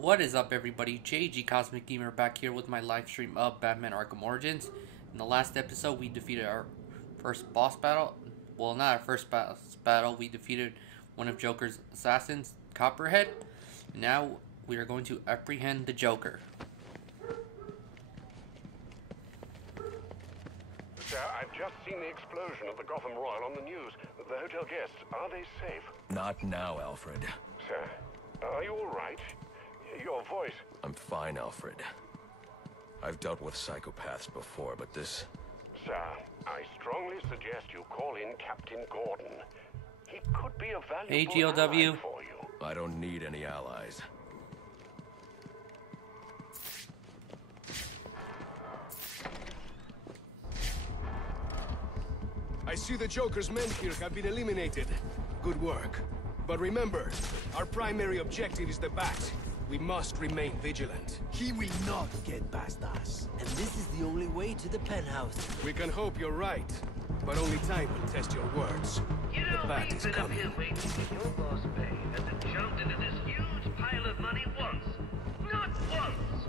What is up, everybody? JG Cosmic Gamer back here with my live stream of Batman Arkham Origins. In the last episode, we defeated our first boss battle. Well, not our first boss battle. We defeated one of Joker's assassins, Copperhead. And now we are going to apprehend the Joker. Sir, I've just seen the explosion of the Gotham Royal on the news. The hotel guests, are they safe? Not now, Alfred. Sir, are you all right? Your voice... I'm fine, Alfred. I've dealt with psychopaths before, but this... Sir, I strongly suggest you call in Captain Gordon. He could be a valuable ally for you. I don't need any allies. I see the Joker's men here have been eliminated. Good work. But remember, our primary objective is the Bat. We must remain vigilant. He will not get past us. And this is the only way to the penthouse. We can hope you're right, but only time will test your words. You know, the Bat we've is been up coming. here waiting for your boss Bane hasn't jumped into this huge pile of money once. Not once!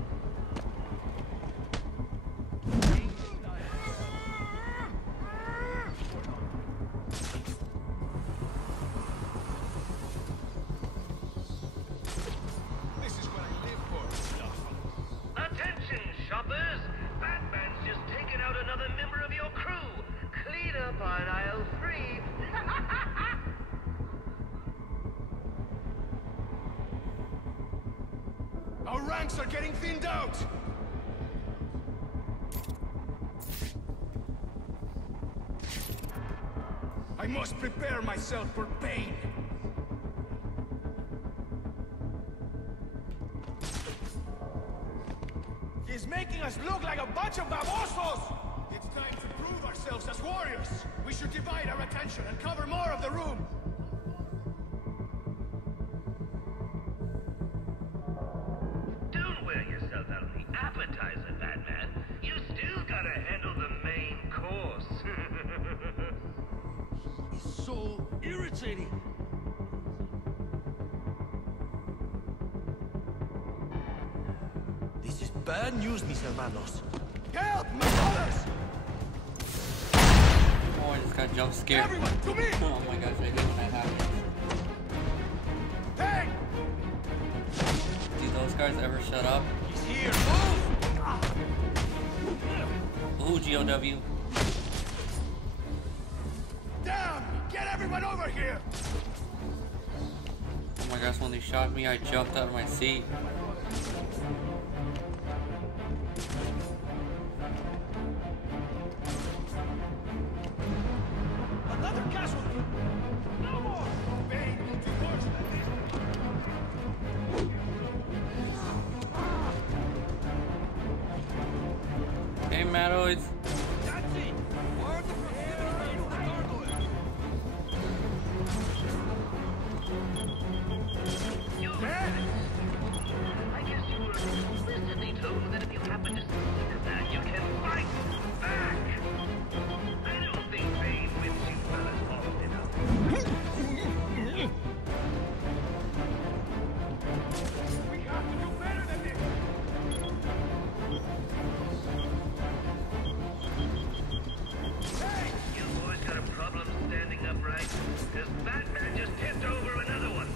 This is what I live for. Attention, shoppers! Batman's just taken out another member of your crew. Clean up on aisle 3. Our ranks are getting thinned out! I must prepare myself for pain. He's making us look like a bunch of babosos! It's time to prove ourselves as warriors! We should divide our attention and cover more of the room! Don't wear yourself out on the appetizer, Batman. You still gotta handle the main course. It's so irritating. This is bad news, mis hermanos. Help me, others! Oh, I just got jump scared. Everyone, to me! Oh my gosh, I hate when that happens. Hey! Do those guys ever shut up? He's here! Move! Ooh, GOW. Damn! Get everyone over here! Oh my gosh, when they shot me, I jumped out of my seat. Another casualty! No more! Bane will do worse than this! Hey, Mattoids. That's it! Ward the proximity range of the gargoyle! You I guess you were explicitly told that if you happen to see that, you can fight back! I don't think Bane wins you fellas often enough. We have to do better than this! Hey! You boys got a problem standing upright? Because Batman just tipped over another one.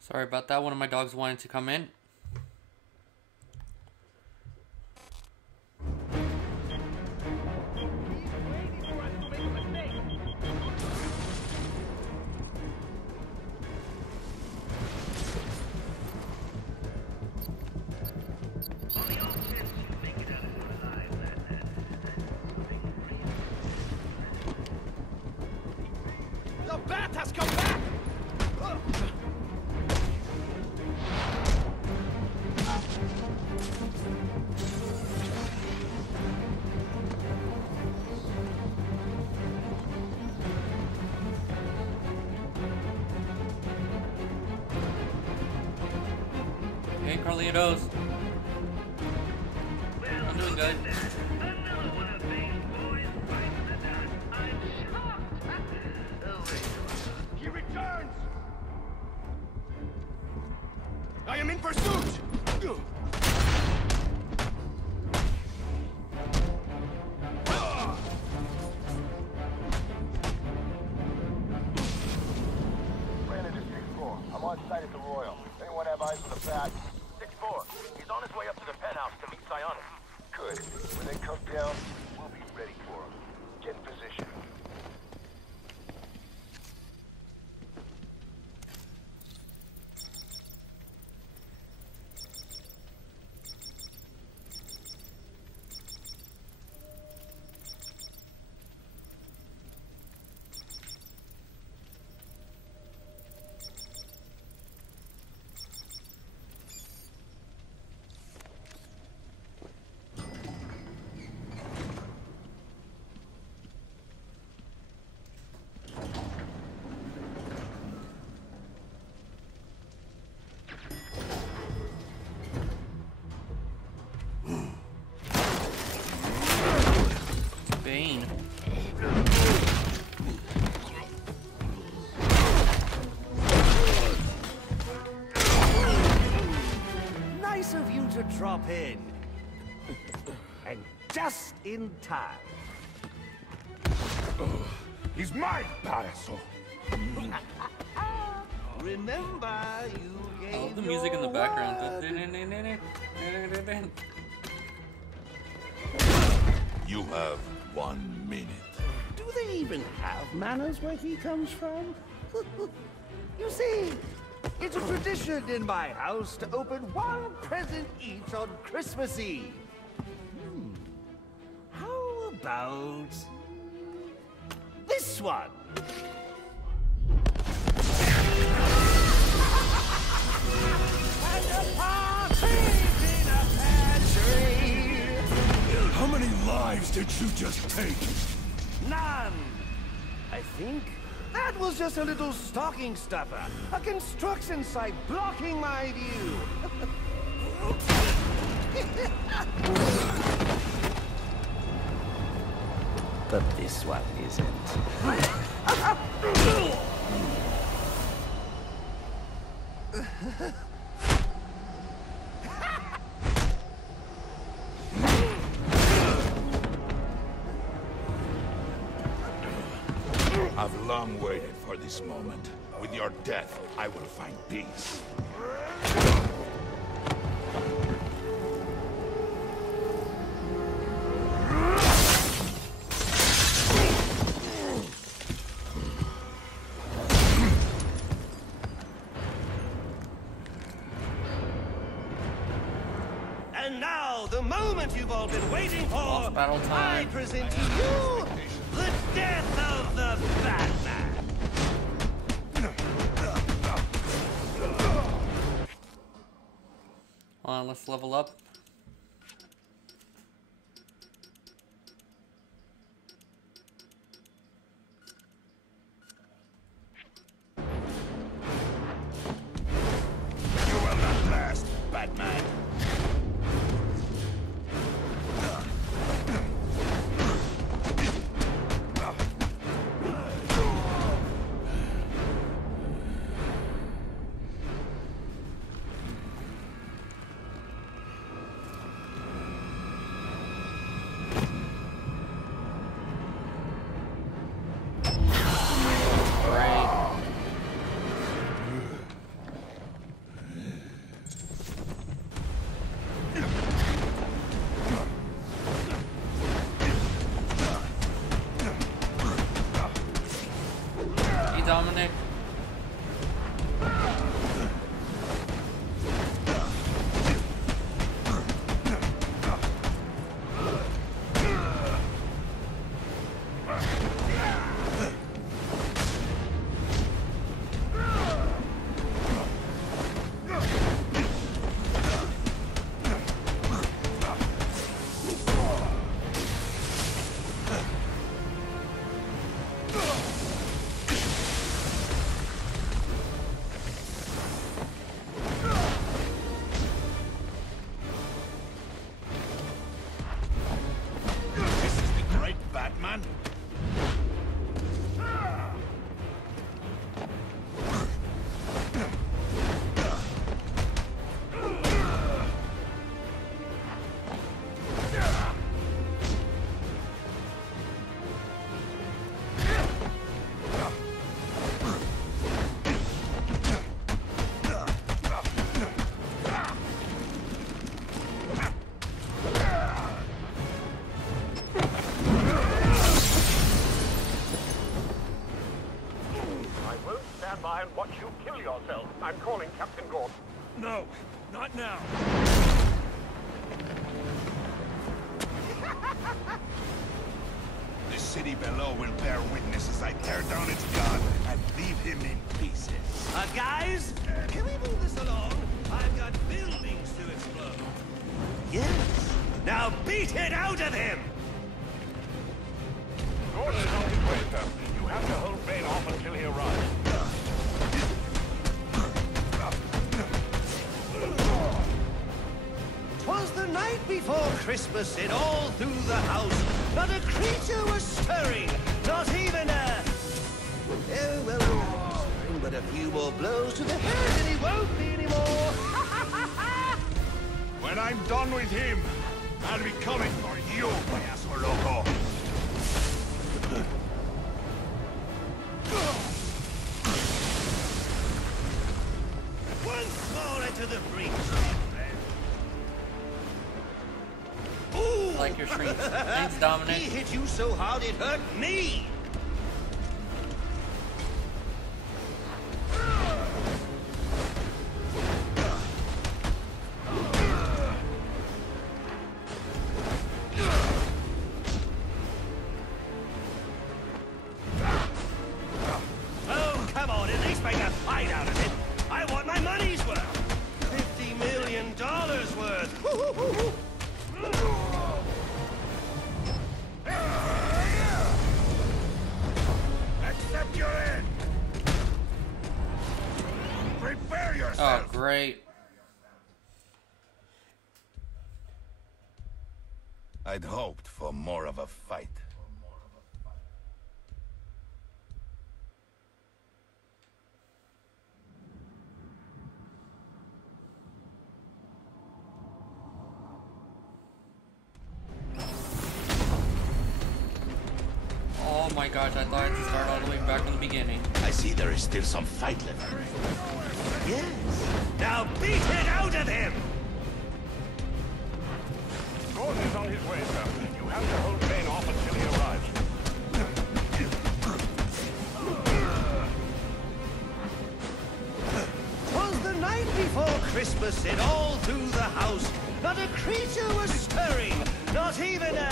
Sorry about that. One of my dogs wanted to come in. On the off chance you make it out of here alive, Batman, The Bat has come back! Carlitos. I'm doing good. Another one of these boys bites the dust. I'm shocked. Oh, wait. He returns! I am in pursuit! Brandon to 6-4. I'm on site at the Royal. Anyone have eyes for the bat? 6-4. He's on his way up to the penthouse to meet Psionic. Good. When they come down, we'll be ready for him. Get in position. Bane. Nice of you to drop in. And just in time. He's mine, Paraso. Remember, you gave I love the music in the background. You have 1 minute. Do they even have manners where he comes from? You see, it's a tradition in my house to open one present each on Christmas Eve. How about this one? And the party's in a pantry. How many lives did you just take? None. I think that was just a little stocking stuffer. A construction site blocking my view. But this one isn't. I've long waited for this moment. With your death, I will find peace. And now, the moment you've all been waiting for, Boss battle I time. present to you the death of the Batman. Hold on, let's level up. You will not last, Batman. Dominic. stand by and watch you kill yourself. I'm calling Captain Gordon. No, not now. The city below will bear witness as I tear down its god and leave him in pieces. Guys, can we move this along? I've got buildings to explode. Yes. Now beat it out of him! Gordon is on his way, sir. You have to hold Bane off until he arrives. "'Twas the night before Christmas, and all through the house, not a creature was stirring, not even a... Oh, well, stirring, but a few more blows to the head, and he won't be anymore. When I'm done with him, I'll be coming for you, payaso loco. Once more into the breach. Ooh! I like your streams. Thanks, Dominic. He hit you so hard it hurt me! Oh, come on, at least make a fight out of it. I want my money's worth. $50 million worth. Accept your end. Prepare Oh, yourself. great. I'd hoped for more of a fight. Oh my gosh, I thought I had to start all the way back from the beginning. I see there is still some fight left. Yes. Now beat it out of him! Gordon is on his way, sir. You have to hold Bane off until he arrives. "'Twas the night before Christmas, and all through the house, not a creature was stirring, not even a...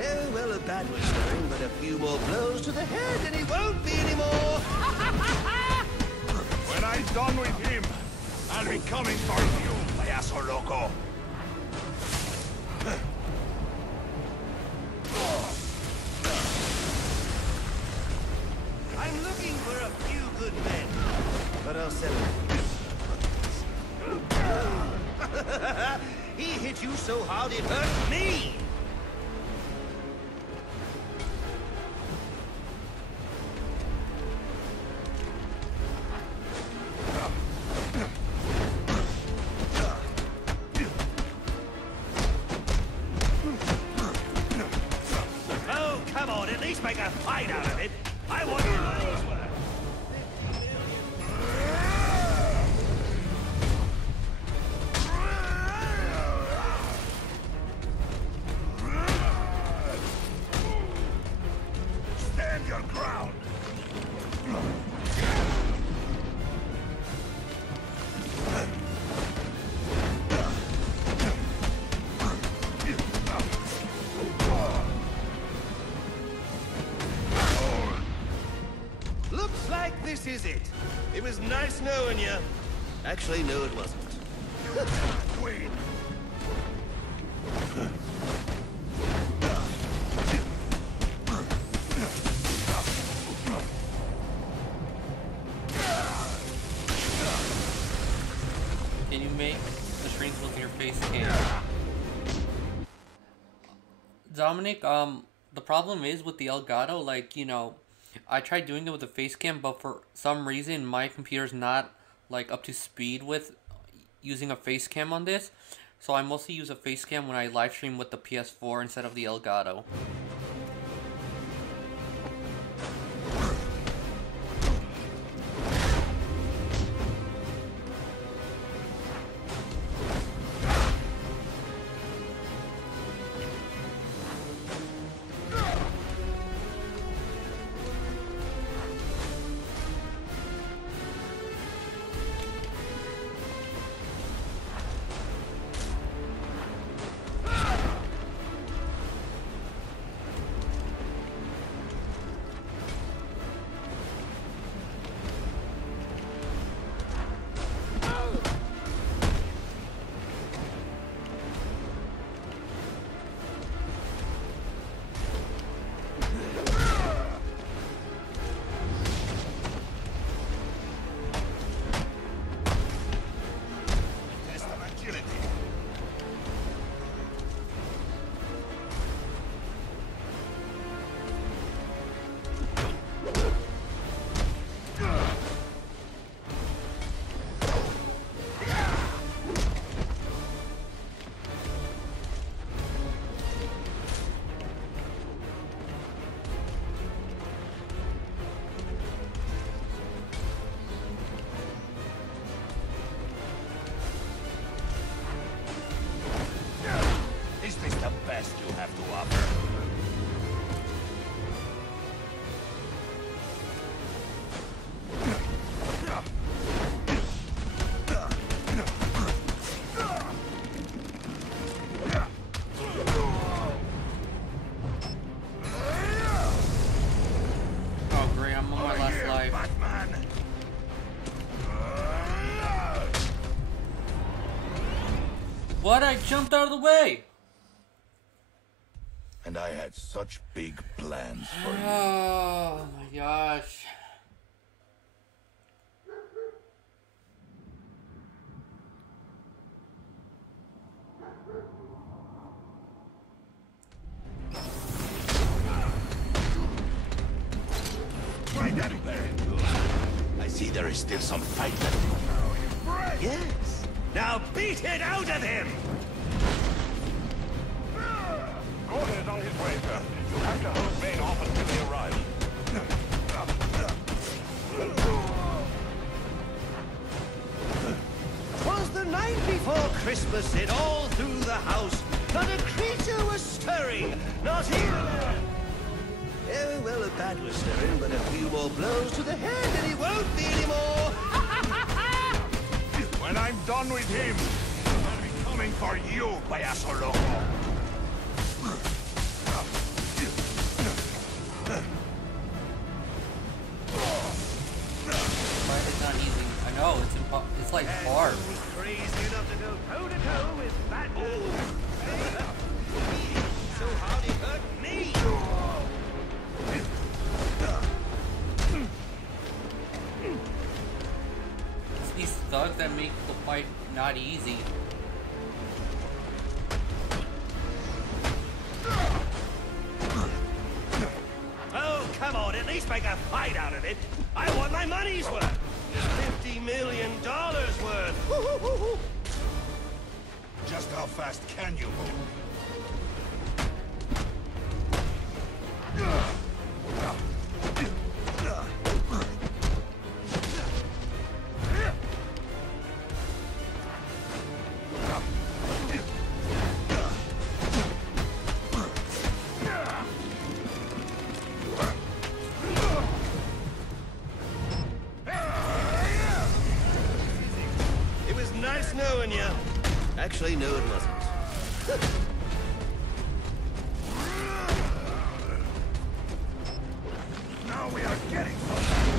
Oh, well, a bat was stirring, but a few more blows to the head, and he won't be anymore. When I'm done with him, I'll be coming for you, payaso loco. I'm looking for a few good men, but I'll settle. He hit you so hard it hurt me! Oh, come on, at least make a fight out of it. I want your money's worth. Stand your ground. Looks like this is it. It was nice knowing you. Actually, no, it wasn't. Wait. Can you make the streams look at your face cam? Dominic, the problem is with the Elgato, like, you know, I tried doing it with the face cam, but for some reason my computer's not like up to speed with using a face cam on this. So I mostly use a face cam when I live stream with the PS4 instead of the Elgato. life. Batman! What? I jumped out of the way! And I had such big plans for you. Oh my gosh. I see there is still some fight left. Yes. Now beat it out of him! Gordon is on his way, sir. You have to hold Bane off until he arrives. Twas the night before Christmas, it all through the house. Not a creature was stirring, not even a... Oh, well, a bat was stirring, but a few more blows to the head and he won't be anymore. When I'm done with him, I'll be coming for you, payaso loco. It's not easy. I know, it's like hard. Who's crazy enough to go toe-to-toe with Batman? So how'd he hurt me? It's these thugs that make the fight not easy. Oh, come on, at least make a fight out of it. I want my money's worth. $50 million worth. Just how fast can you move? It was nice knowing you. Actually, no, it wasn't. Now we are getting somewhere.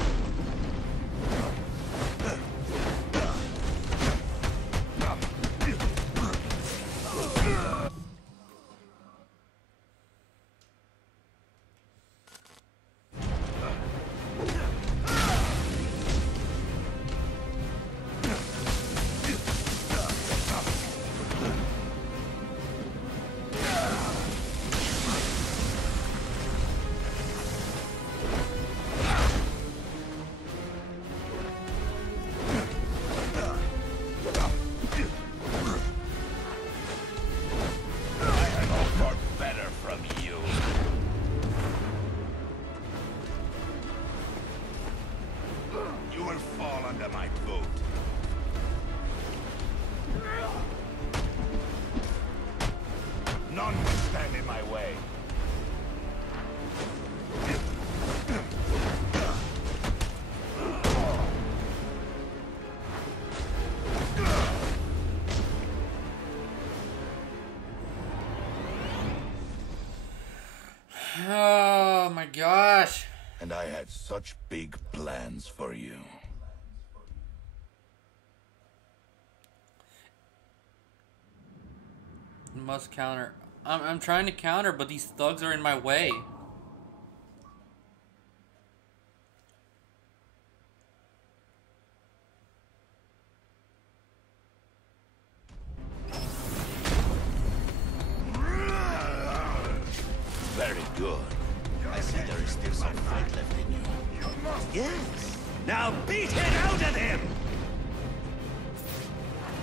None will stand in my way. Oh my gosh. And I had such big plans for you. Must counter. I'm trying to counter, but these thugs are in my way. Very good. I see there is still some fight left in you. Yes. Now beat it out of him!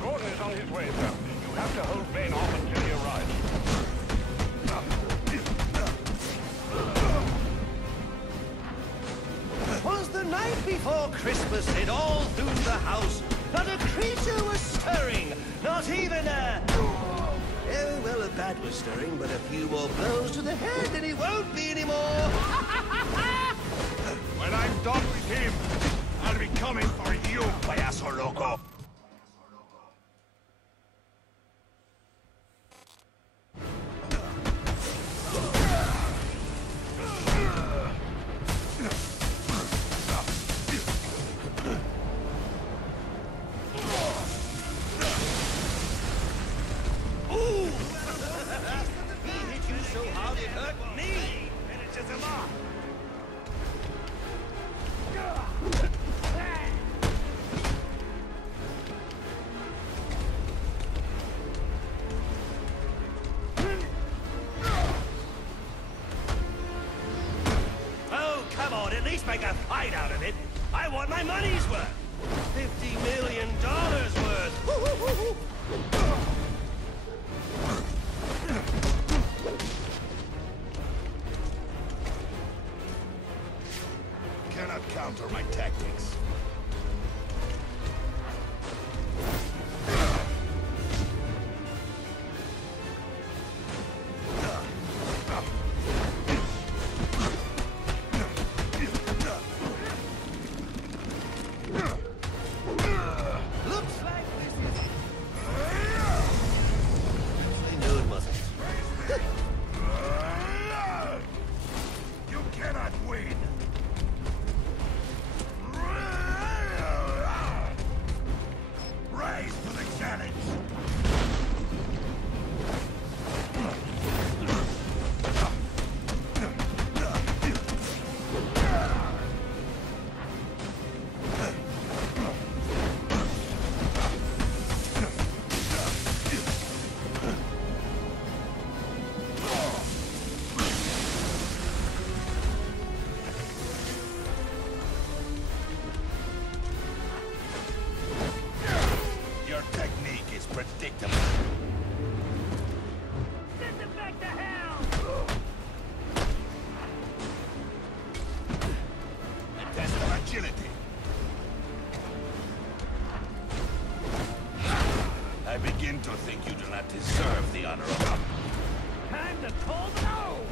Gordon is on his way, sir. You have to hold Bane off until he arrives. Twas the night before Christmas, it all through the house. Not a creature was stirring, not even a... Oh, well, a bat was stirring, but a few more blows to the head and he won't be anymore. When I'm done with him, I'll be coming for you, payaso loco. make a fight out of it. I want my money's worth. $50 million worth. Cannot counter my tactics. I begin to think you do not deserve the honor of... Time to call the roll!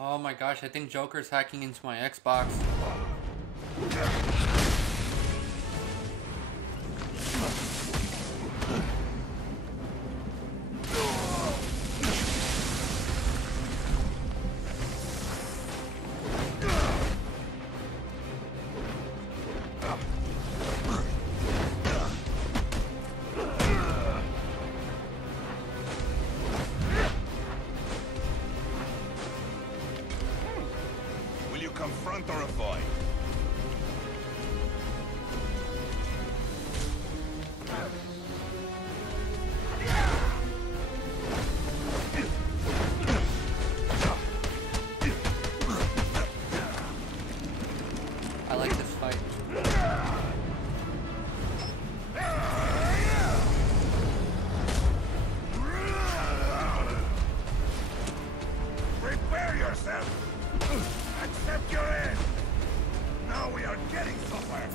Oh my gosh, I think Joker's hacking into my Xbox. Confront or avoid. I like this fight. Prepare yourself! Accept your end! Now we are getting somewhere!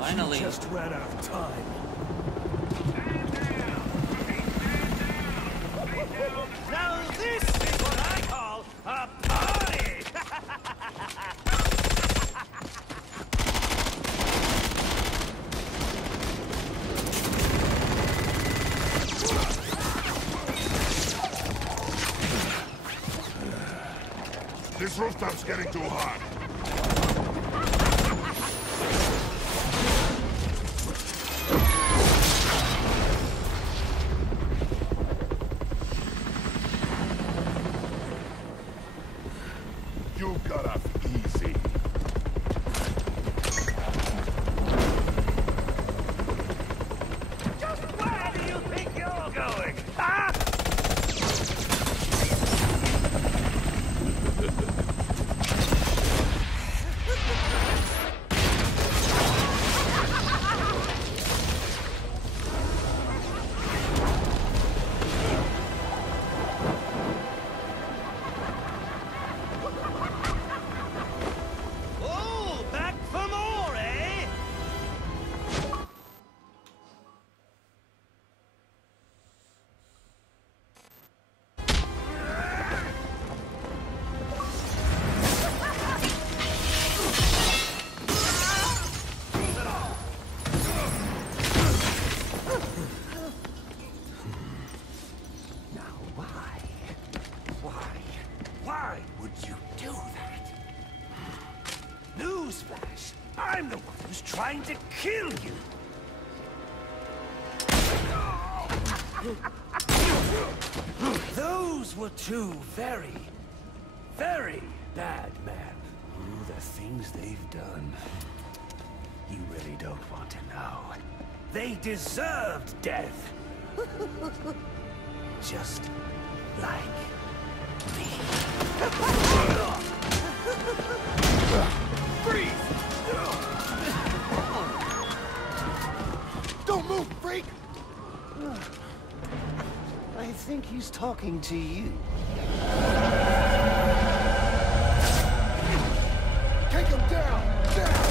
Finally. You just ran out of time. Now this is what I call a party! This rooftop's getting too hot. You got off easy. Just where do you think you're going? Ah! Those were two very, very bad men. Oh, the things they've done. You really don't want to know. They deserved death. Just like me. Freeze! Don't move, freak! I think he's talking to you. Take him down! Down!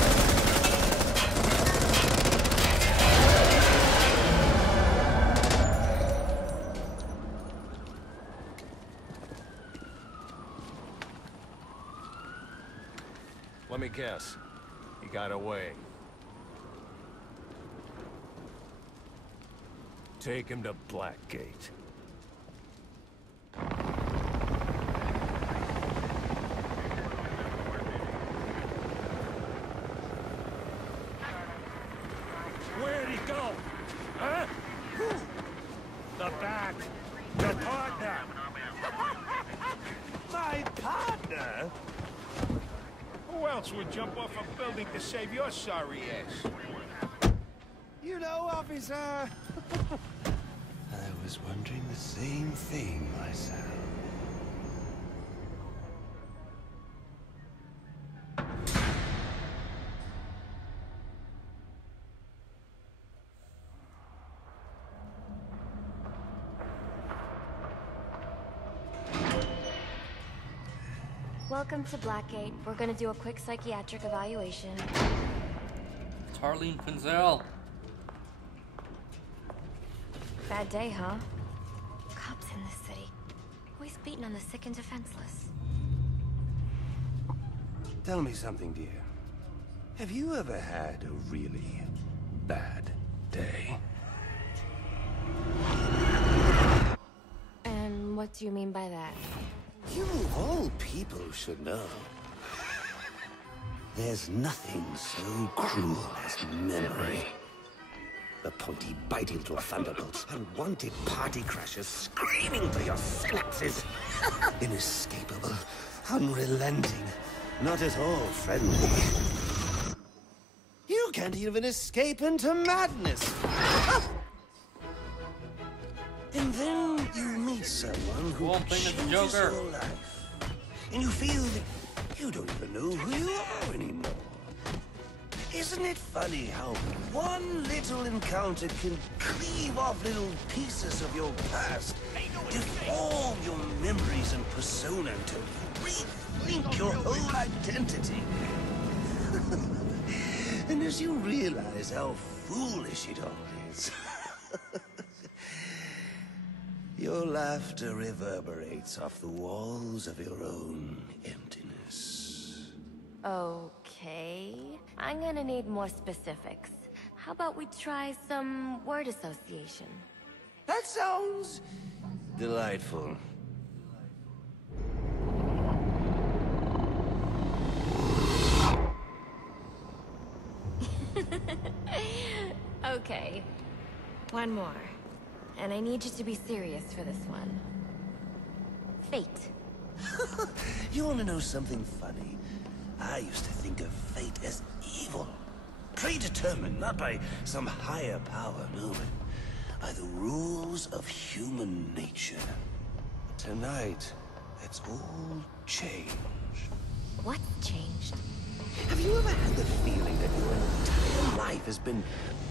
Let me guess. He got away. Take him to Blackgate. Where'd he go? Huh? The Bat. Your partner. My partner? Who else would jump off a building to save your sorry ass? You know, officer. I was wondering the same thing myself. Welcome to Blackgate. We're gonna do a quick psychiatric evaluation. It's Harleen Quinzel. Bad day, huh? Cops in this city. Always beating on the sick and defenseless. Tell me something, dear. Have you ever had a really bad day? And what do you mean by that? You of all people should know. There's nothing so cruel as memory. The pointy, bitey little thunderbolts, unwanted party crashers screaming through your synapses. Inescapable, unrelenting, not at all friendly. You can't even escape into madness. And then you meet someone who changes your life. And you feel that you don't even know who you are anymore. Isn't it funny how one little encounter can cleave off little pieces of your past, deform your memories and persona to rethink your whole identity? And as you realize how foolish it all is, your laughter reverberates off the walls of your own emptiness. Okay. I'm gonna need more specifics. How about we try some word association? That sounds delightful. Okay. One more. And I need you to be serious for this one. Fate. You want to know something funny? I used to think of fate as evil. Predetermined, not by some higher power, no, but by the rules of human nature. Tonight, it's all changed. What's changed? Have you ever had the feeling that your entire life has been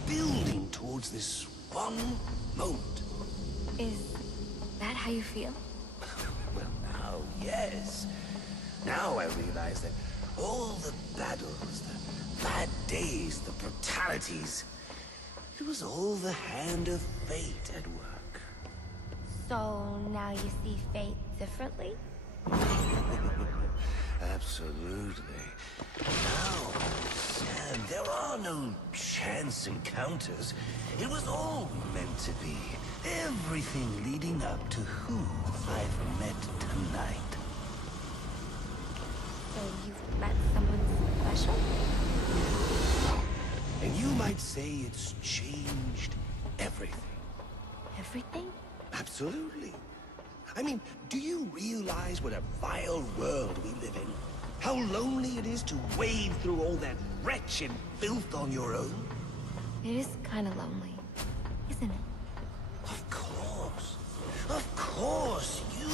building towards this one moment? Is that how you feel? Well, now, yes. Now I realize that all the battles, the bad days, the brutalities, it was all the hand of fate at work. So now you see fate differently? Absolutely. Now, Sam, there are no chance encounters. It was all meant to be. Everything leading up to who I've met tonight. So you've met someone special? And you might say it's changed everything. everything? Absolutely. I mean, do you realize what a vile world we live in? How lonely it is to wade through all that wretched filth on your own? It is kind of lonely, isn't it? Of course. Of course, you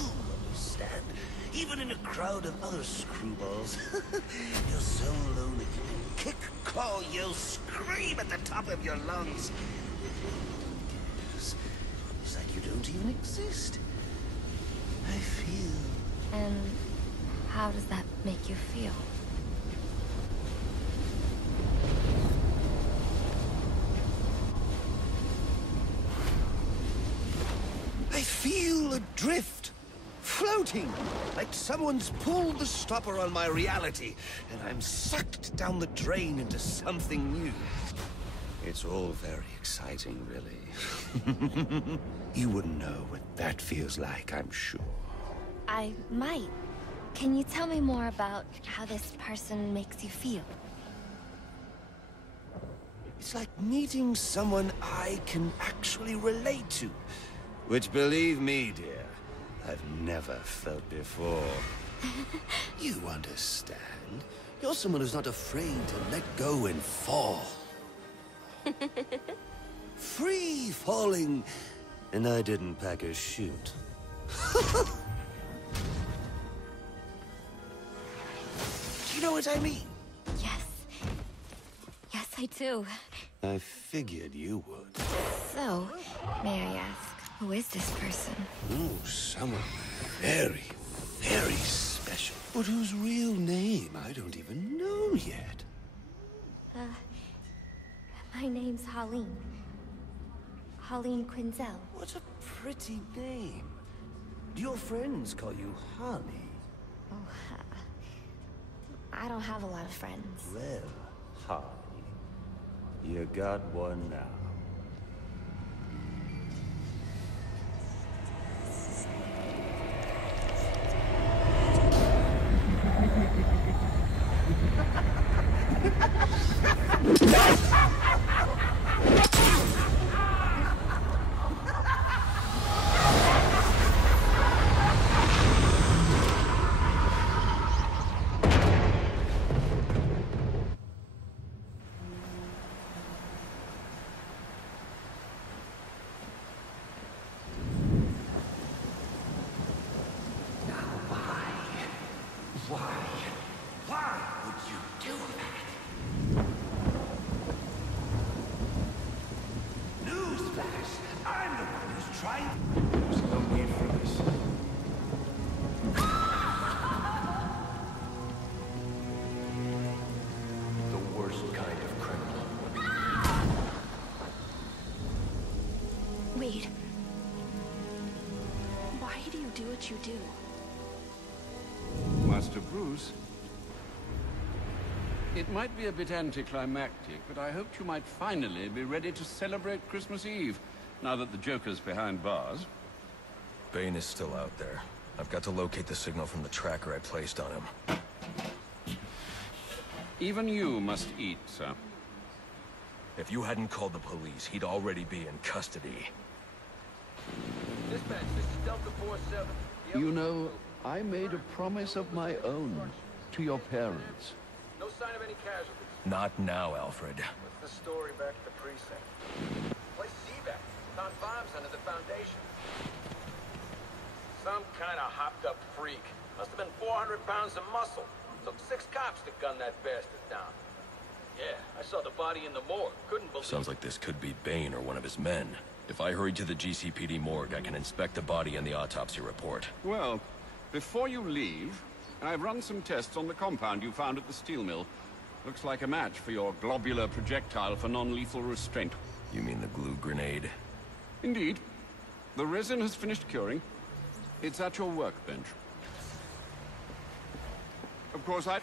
understand. Even in a crowd of other screwballs. You're so lonely. Kick, claw, yell, scream at the top of your lungs. It's like you don't even exist. I feel... And how does that make you feel? I feel adrift, floating, like someone's pulled the stopper on my reality, and I'm sucked down the drain into something new. It's all very exciting, really. You wouldn't know what that feels like, I'm sure. I might. Can you tell me more about how this person makes you feel? It's like meeting someone I can actually relate to. Which, believe me, dear, I've never felt before. You understand. You're someone who's not afraid to let go and fall. Free falling, and I didn't pack a chute. Do you know what I mean? Yes. Yes, I do. I figured you would. So, may I ask, who is this person? Oh, someone very, very special. But whose real name I don't even know yet. My name's Harleen. Harleen Quinzel. What a pretty name. Do your friends call you Harley? Oh, I don't have a lot of friends. Well, Harley, you got one now. Why would you do that? Newsflash! I'm the one who's trying... There's no need for this. The worst kind of criminal. Wade. Why do you do what you do? Master Bruce, it might be a bit anticlimactic, but I hoped you might finally be ready to celebrate Christmas Eve, now that the Joker's behind bars. Bane is still out there. I've got to locate the signal from the tracker I placed on him. Even you must eat, sir. If you hadn't called the police, he'd already be in custody. Dispatch, this is Delta 47. You know, I made a promise of my own to your parents. No sign of any casualties. Not now, Alfred. What's the story back at the precinct? Place evac. Found bombs under the foundation. Some kind of hopped-up freak. Must have been 400 pounds of muscle. Took 6 cops to gun that bastard down. Yeah, I saw the body in the morgue. Couldn't believe it. Sounds like this could be Bane or one of his men. If I hurry to the GCPD morgue, I can inspect the body and the autopsy report. Well, before you leave, I've run some tests on the compound you found at the steel mill. Looks like a match for your globular projectile for non-lethal restraint. You mean the glue grenade? Indeed. The resin has finished curing. It's at your workbench. Of course, I...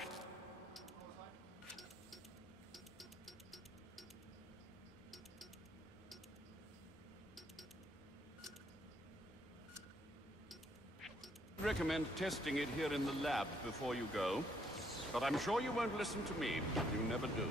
recommend testing it here in the lab before you go. But I'm sure you won't listen to me. You never do.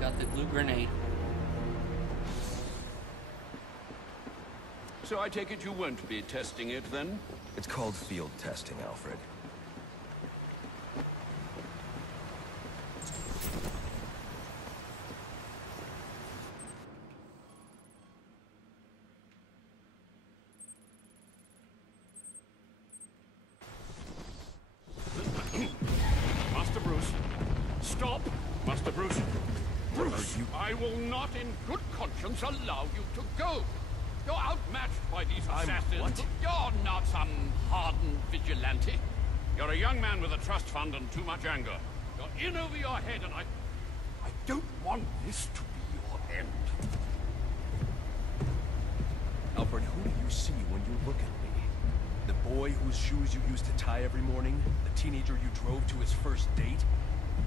got the glue grenade. So I take it you won't be testing it, then? It's called field testing, Alfred. Master Bruce. Stop! Master Bruce. Bruce, I will not in good conscience allow you to go. You're outmatched by these assassins. What? You're not some hardened vigilante. You're a young man with a trust fund and too much anger. You're in over your head, and I don't want this to be your end. Alfred, who do you see when you look at me? The boy whose shoes you used to tie every morning? The teenager you drove to his first date?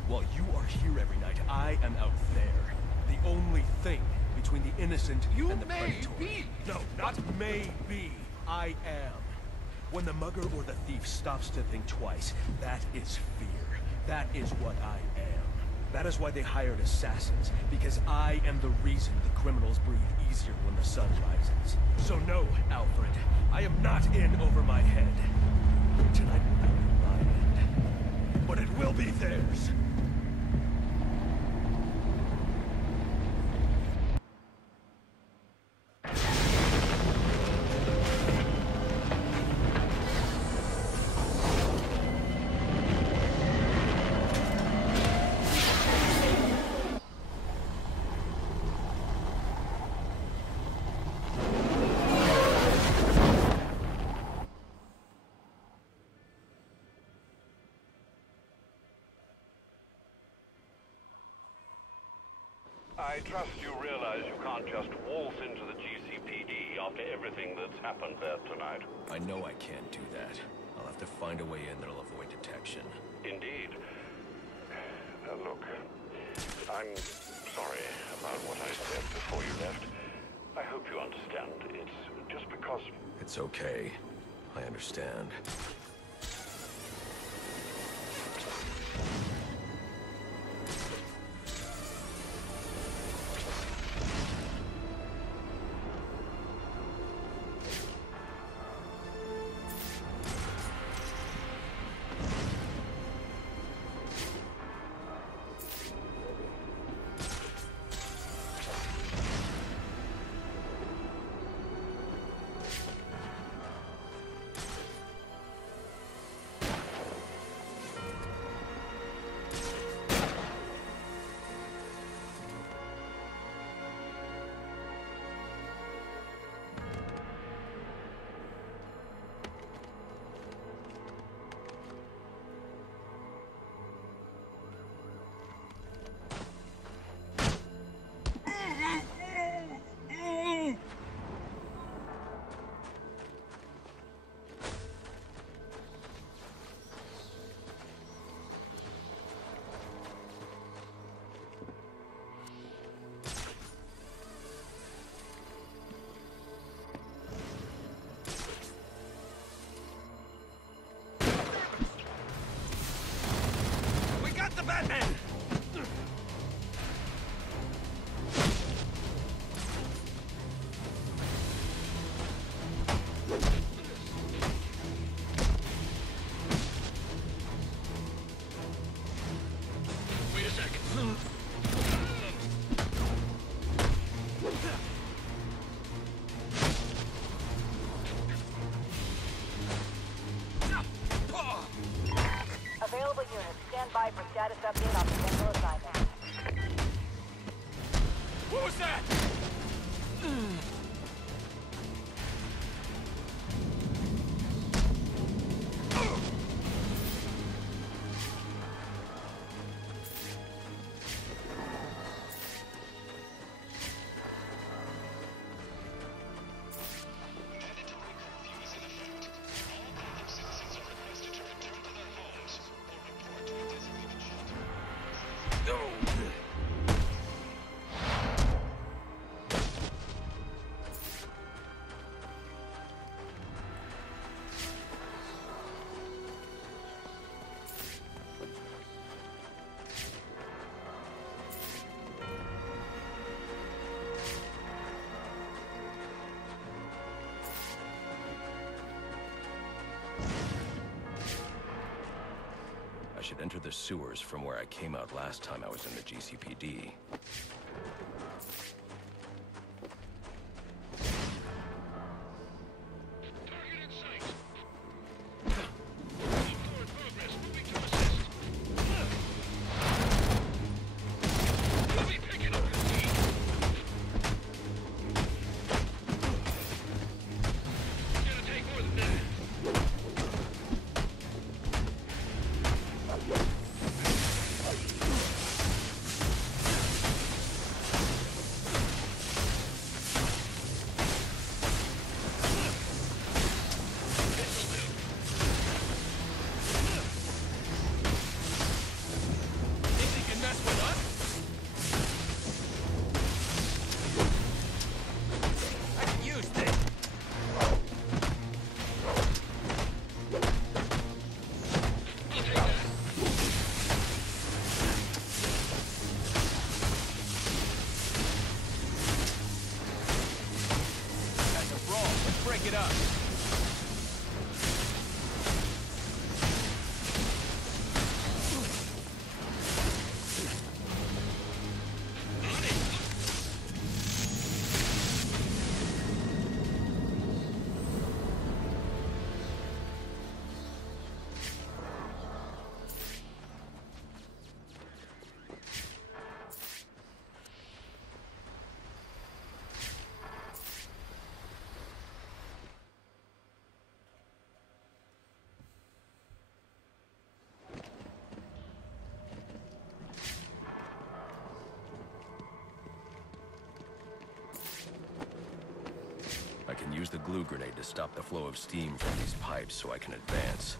While you are here every night, I am out there. The only thing between the innocent and the predatory. No, not may be. I am. When the mugger or the thief stops to think twice, that is fear. That is what I am. That is why they hired assassins, because I am the reason the criminals breathe easier when the sun rises. So no, Alfred, I am not in over my head. Tonight will not be my end, but it will be theirs. I trust you realize you can't just waltz into the GCPD after everything that's happened there tonight. I know I can't do that. I'll have to find a way in that'll avoid detection. Indeed. Look, I'm sorry about what I said before you left. I hope you understand. It's just because... It's okay. I understand. Batman! Wait a second. Available units, stand by for status update on potential assignment. What was that? should enter the sewers from where I came out last time I was in the GCPD. I can use the glue grenade to stop the flow of steam from these pipes so I can advance.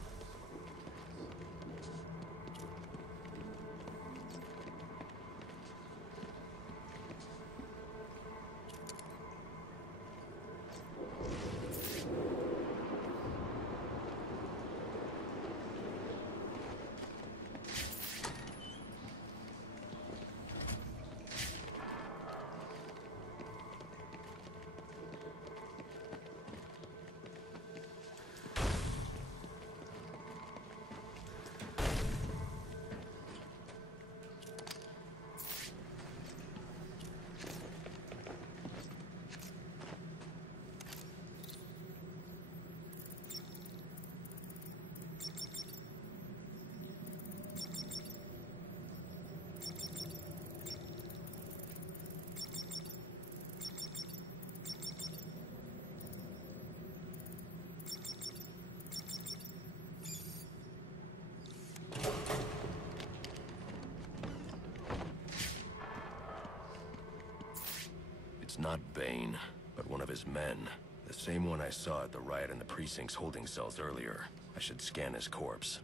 It's not Bane, but one of his men. The same one I saw at the riot in the precinct's holding cells earlier. I should scan his corpse.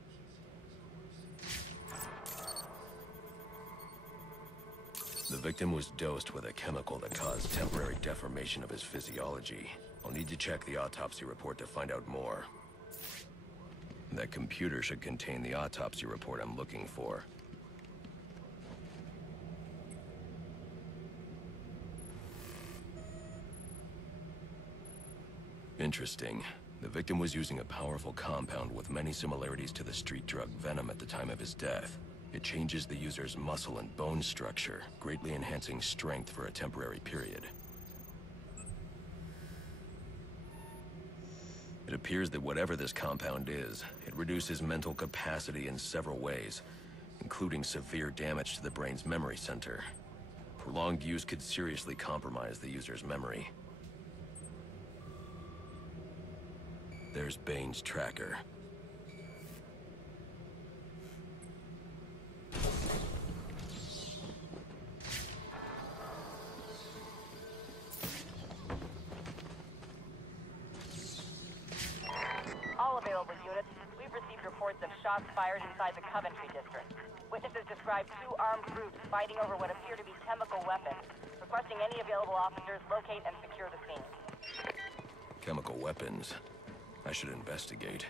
The victim was dosed with a chemical that caused temporary deformation of his physiology. I'll need to check the autopsy report to find out more. That computer should contain the autopsy report I'm looking for. Interesting. The victim was using a powerful compound with many similarities to the street drug Venom at the time of his death. It changes the user's muscle and bone structure, greatly enhancing strength for a temporary period. It appears that whatever this compound is, it reduces mental capacity in several ways, including severe damage to the brain's memory center. Prolonged use could seriously compromise the user's memory. There's Bane's tracker. All available units. We've received reports of shots fired inside the Coventry district. Witnesses describe two armed groups fighting over what appear to be chemical weapons. Requesting any available officers locate and secure the scene. Chemical weapons. I should investigate.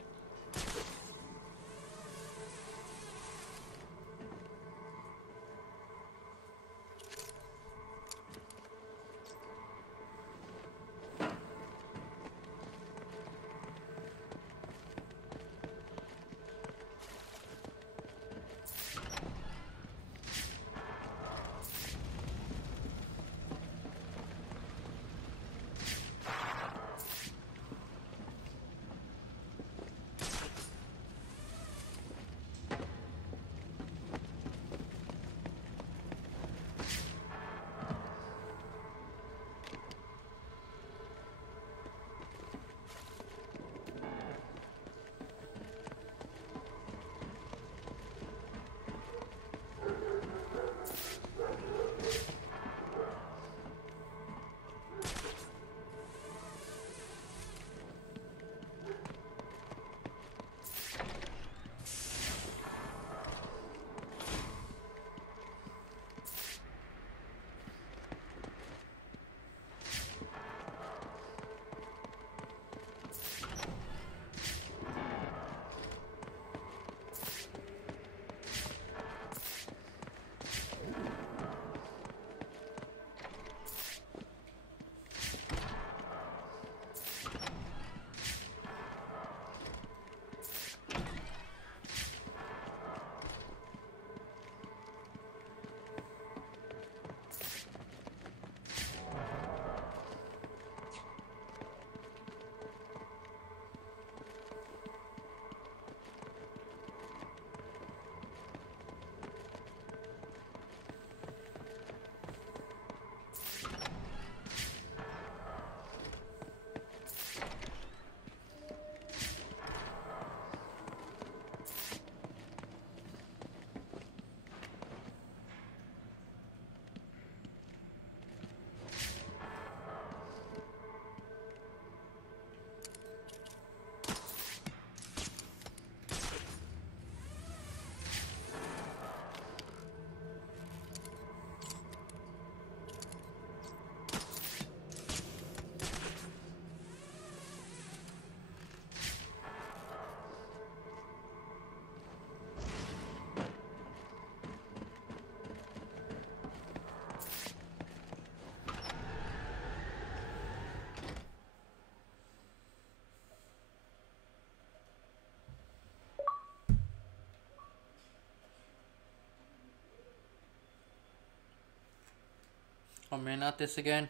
Oh man, not this again.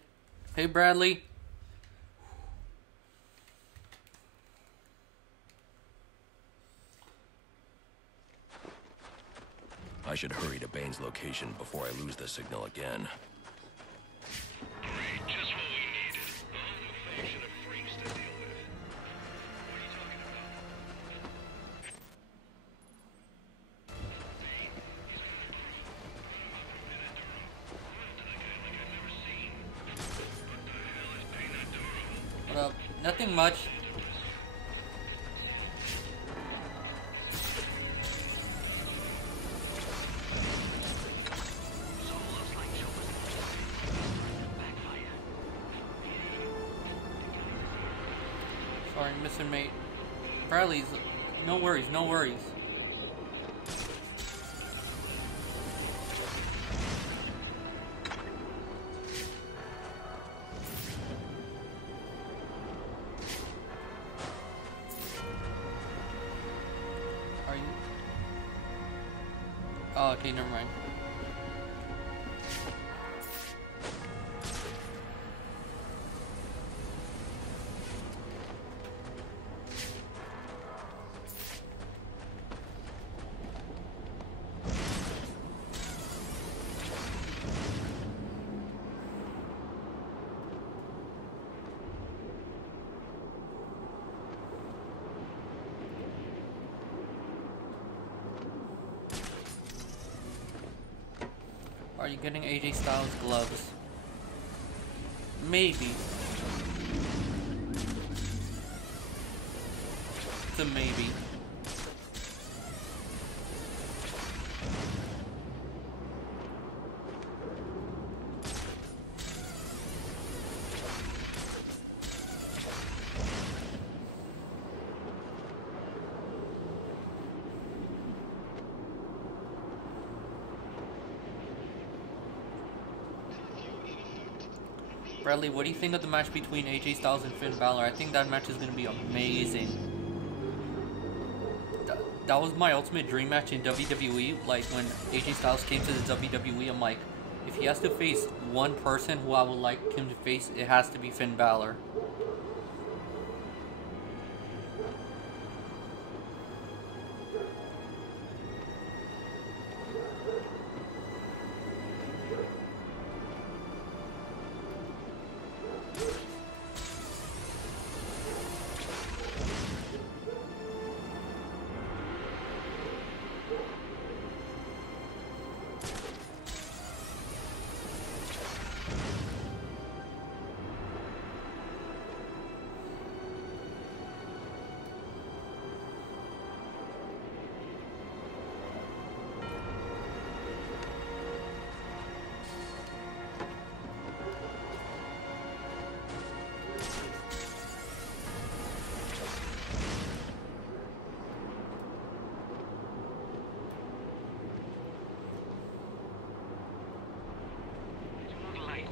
Hey Bradley. I should hurry to Bane's location before I lose the signal again. Great, just what we needed. A whole new faction of freaks to deal with. What are you talking about? Bane? He's on the phone. What about that guy like I've never seen? What the hell is Bane Adoro? What up? Nothing much. Sorry, missing mate. Bradley's. No worries, no worries. Are you? Oh, okay, never mind. Are you getting AJ Styles gloves? Maybe. It's a maybe. Bradley, what do you think of the match between AJ Styles and Finn Balor? I think that match is going to be amazing. That was my ultimate dream match in WWE. Like, when AJ Styles came to the WWE, I'm like, if he has to face one person who I would like him to face, it has to be Finn Balor.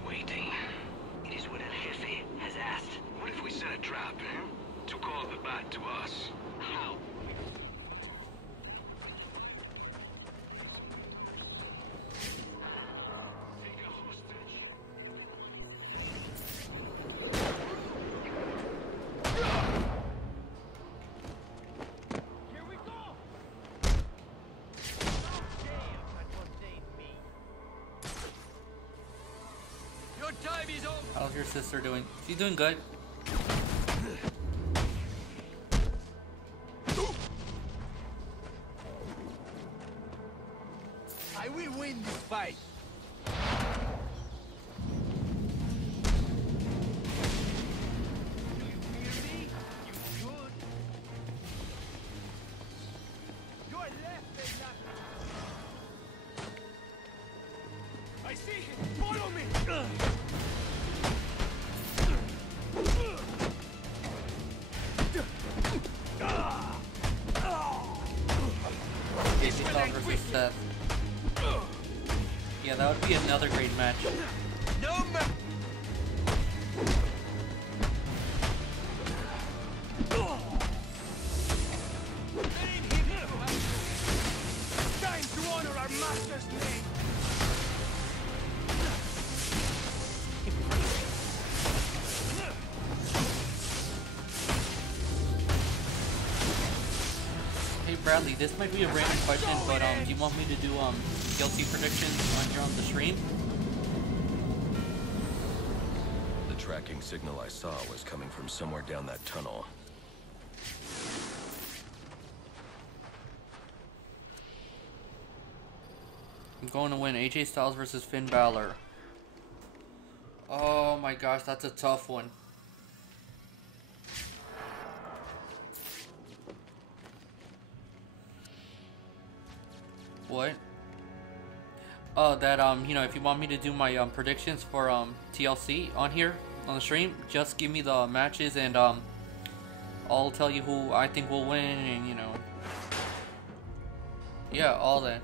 Waiting. It is what El Jefe has asked. What if we set a trap, eh? To call the bat to us? How? Take a hostage. Here we go! Your time is over! How's your sister doing? She's doing good. I will win this fight! Do you hear me? You should! You're left and not... I see him! Follow me! AJ Styles versus Seth. Yeah, that would be another great match. No ma- Time to honor our master's name! Bradley, this might be a random question, but do you want me to do TLC predictions on here on the stream? The tracking signal I saw was coming from somewhere down that tunnel. I'm going to win AJ Styles versus Finn Balor. Oh my gosh, that's a tough one. What? Oh, that you know, if you want me to do my predictions for TLC on here on the stream, just give me the matches and I'll tell you who I think will win and you know, yeah, all that.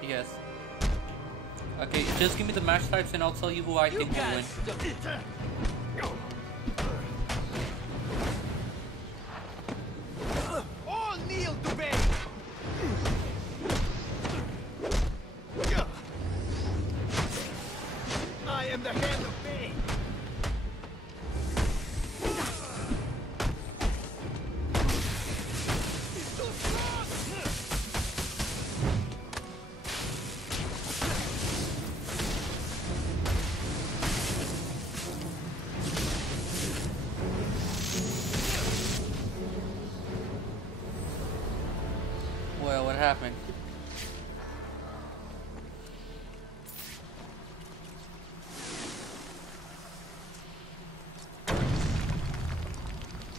Yes. Okay, just give me the match types and I'll tell you who I think will win. All kneel to beg! I am the hand of fate! Well, what happened?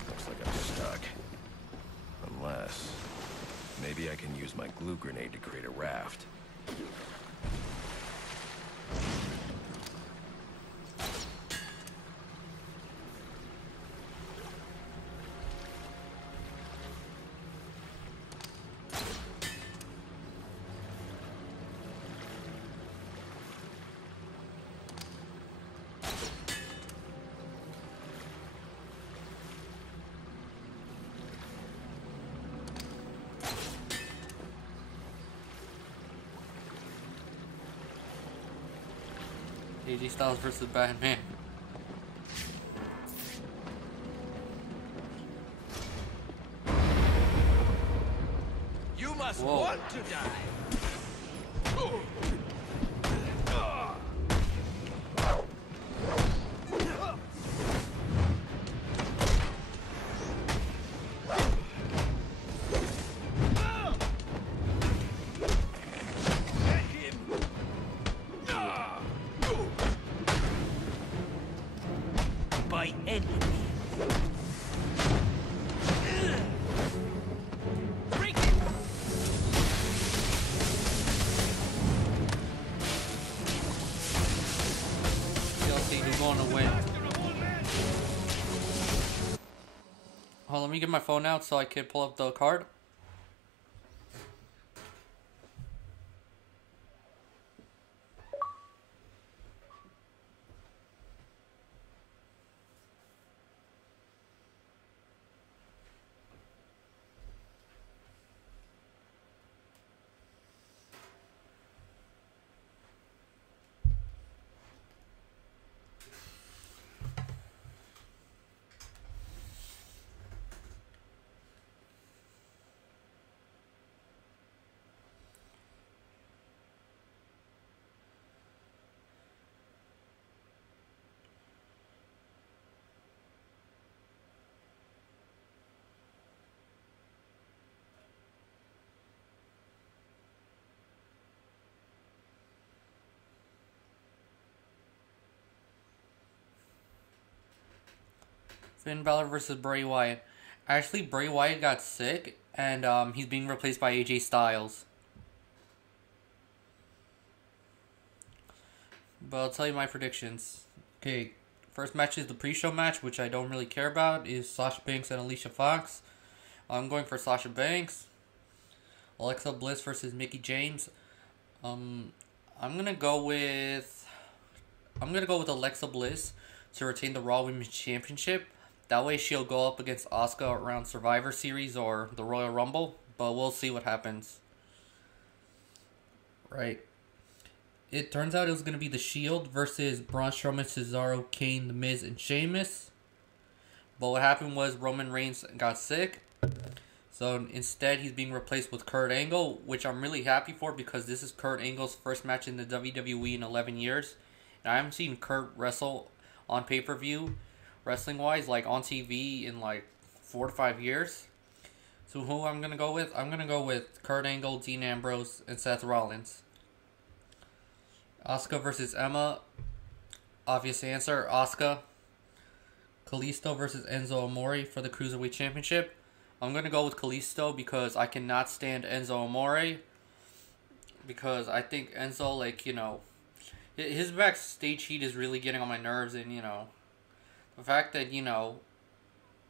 Looks like I'm stuck. Unless... maybe I can use my glue grenade to create a raft. AJ Styles versus Batman. You must Whoa. want to die! By any means. Break it! TLC, who's going to win? Hold on, let me get my phone out so I can pull up the card. Finn Balor versus Bray Wyatt. Actually, Bray Wyatt got sick, and he's being replaced by AJ Styles. But I'll tell you my predictions. Okay, first match is the pre-show match, which I don't really care about, is Sasha Banks and Alicia Fox. I'm going for Sasha Banks. Alexa Bliss versus Mickie James. I'm gonna go with I'm gonna go with Alexa Bliss to retain the Raw Women's Championship. That way she'll go up against Asuka around Survivor Series or the Royal Rumble, but we'll see what happens. Right. It turns out it was going to be The Shield versus Braun Strowman, Cesaro, Kane, The Miz, and Sheamus. But what happened was Roman Reigns got sick. So instead he's being replaced with Kurt Angle, which I'm really happy for because this is Kurt Angle's first match in the WWE in 11 years. And I haven't seen Kurt wrestle on pay-per-view, wrestling-wise, like on TV in like 4 to 5 years. So who I'm going to go with? I'm going to go with Kurt Angle, Dean Ambrose, and Seth Rollins. Asuka versus Emma. Obvious answer, Asuka. Kalisto versus Enzo Amore for the Cruiserweight Championship. I'm going to go with Kalisto because I cannot stand Enzo Amore. Because I think Enzo, like, you know, his backstage heat is really getting on my nerves. And, you know, the fact that, you know,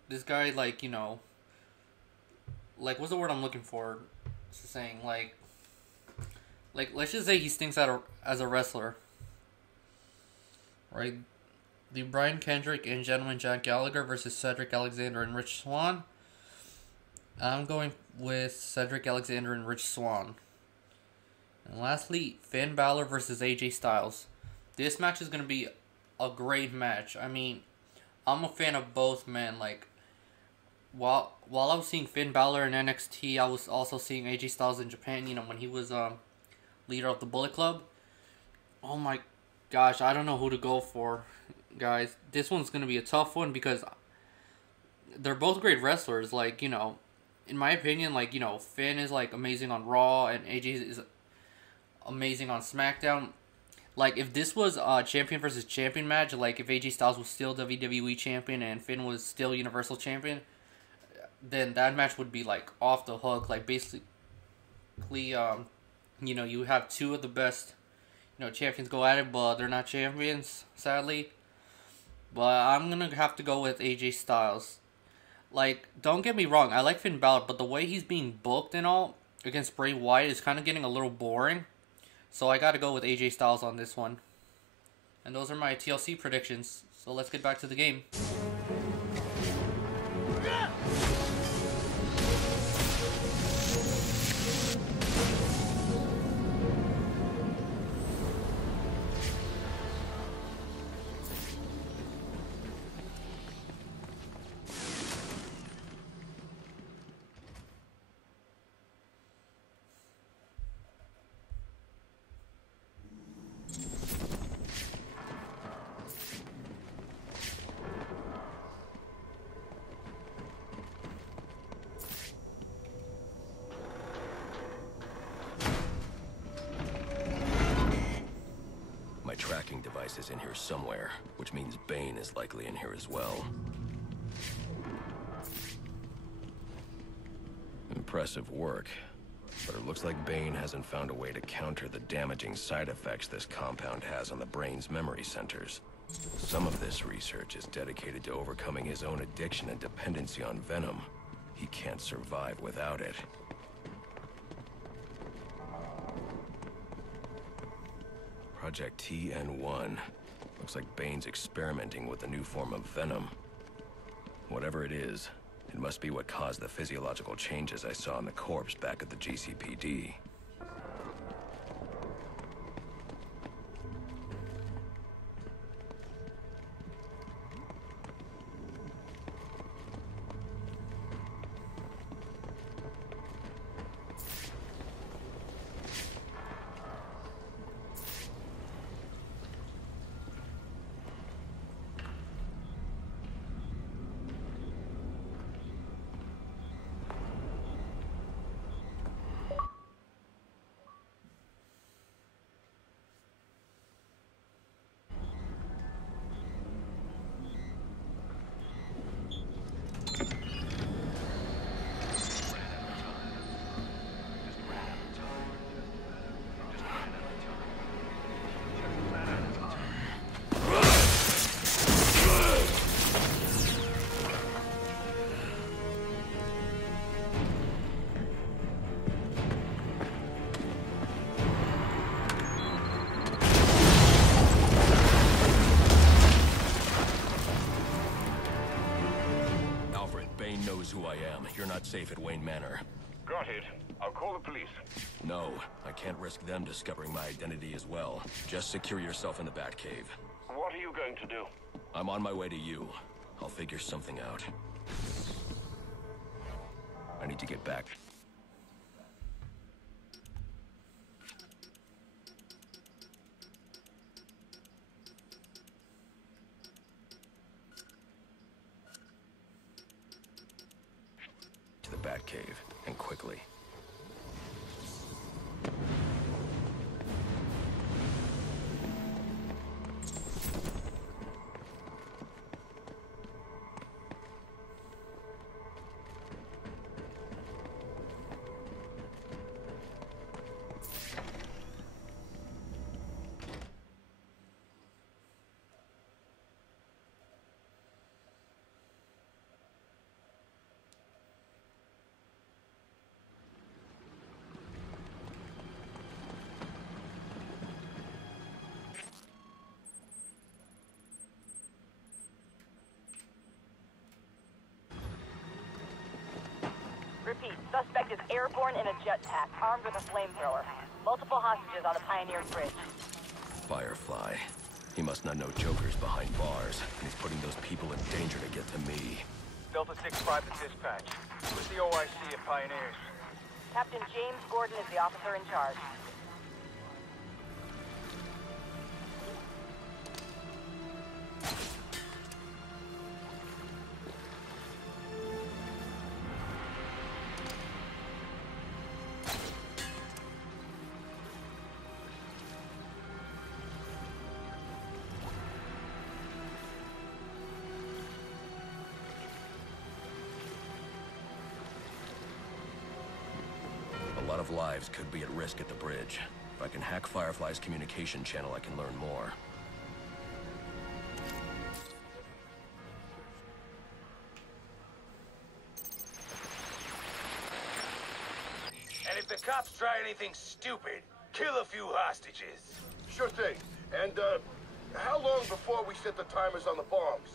this guy, like, you know, like, what's the word I'm looking for? It's saying, like, let's just say he stinks as a wrestler. Right? The Brian Kendrick and Gentleman Jack Gallagher versus Cedric Alexander and Rich Swann. I'm going with Cedric Alexander and Rich Swann. And lastly, Finn Balor versus AJ Styles. This match is going to be a great match. I mean, I'm a fan of both men. Like, while I was seeing Finn Balor in NXT, I was also seeing AJ Styles in Japan, you know, when he was leader of the Bullet Club. Oh my gosh, I don't know who to go for, guys. This one's going to be a tough one because they're both great wrestlers. Like, you know, in my opinion, like, you know, Finn is, like, amazing on Raw and AJ is amazing on SmackDown. Like, if this was a champion versus champion match, like, if AJ Styles was still WWE champion and Finn was still Universal champion, then that match would be, like, off the hook. Like, basically, you know, you have two of the best, you know, champions go at it, but they're not champions, sadly. But I'm going to have to go with AJ Styles. Like, don't get me wrong, I like Finn Balor, but the way he's being booked and all against Bray Wyatt is kind of getting a little boring. So I got to go with AJ Styles on this one. And those are my TLC predictions. So let's get back to the game. Tracking device is in here somewhere, which means Bane is likely in here as well. Impressive work, but it looks like Bane hasn't found a way to counter the damaging side effects this compound has on the brain's memory centers. Some of this research is dedicated to overcoming his own addiction and dependency on venom. He can't survive without it. Project TN1. Looks like Bane's experimenting with a new form of venom. Whatever it is, it must be what caused the physiological changes I saw in the corpse back at the GCPD. knows who I am. You're not safe at Wayne Manor. Got it. I'll call the police. No, I can't risk them discovering my identity as well. Just secure yourself in the Batcave. What are you going to do? I'm on my way to you. I'll figure something out. I need to get back. To the Batcave, and quickly. Repeat, suspect is airborne in a jetpack, armed with a flamethrower. Multiple hostages on the Pioneer Bridge. Firefly. He must not know Joker's behind bars, and he's putting those people in danger to get to me. Delta 6-5 to dispatch. Who's the OIC at Pioneers? Captain James Gordon is the officer in charge. A lot of lives could be at risk at the bridge. If I can hack Firefly's communication channel, I can learn more. And if the cops try anything stupid, kill a few hostages. Sure thing. And, how long before we set the timers on the bombs?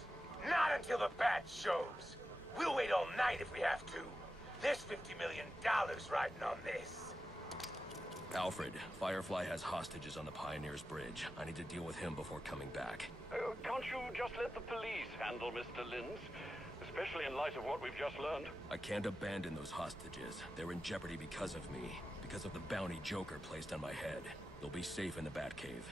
Not until the bat shows. We'll wait all night if we have to. There's $50 million riding on this. Alfred, Firefly has hostages on the Pioneers Bridge. I need to deal with him before coming back. Can't you just let the police handle Mr. Linz? Especially in light of what we've just learned. I can't abandon those hostages. They're in jeopardy because of me. Because of the bounty Joker placed on my head. They'll be safe in the Batcave.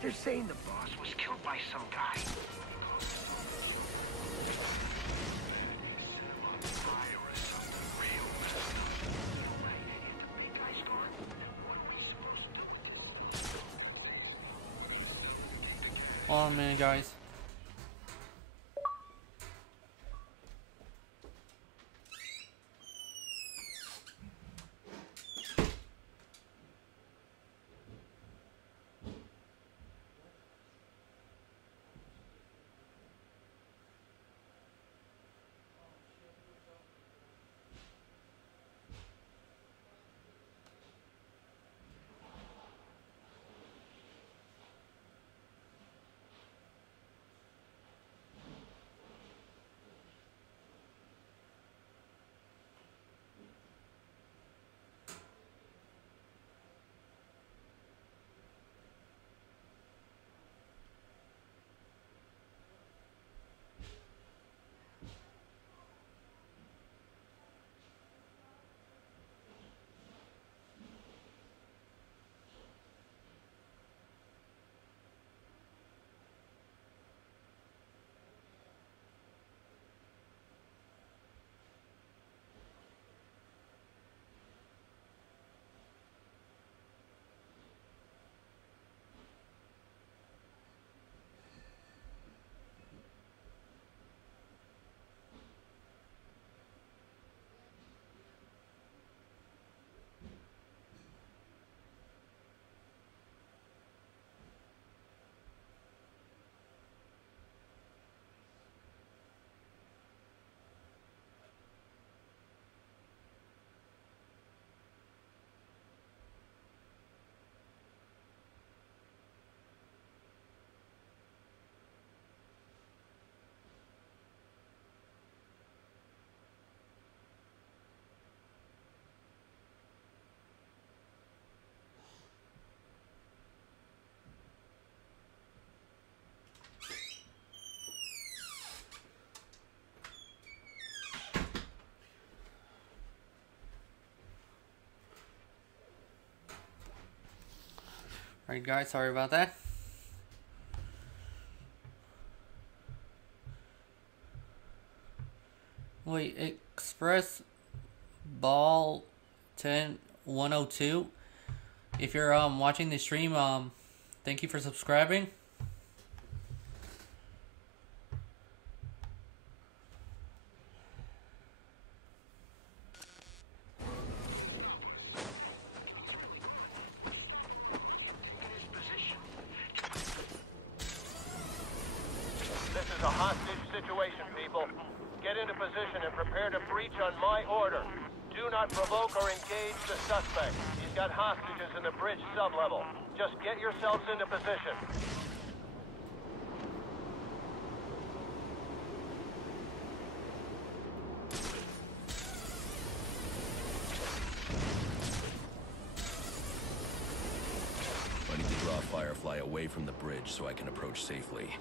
They're saying the boss was killed by some guy. Hold on a minute, guys. Alright guys, sorry about that. Wait, Express Ball 10102. If you're watching the stream, thank you for subscribing. This is a hostage situation, people. Get into position and prepare to breach on my order. Do not provoke or engage the suspect. He's got hostages in the bridge sublevel. Just get yourselves into position. I need to draw Firefly away from the bridge so I can approach safely.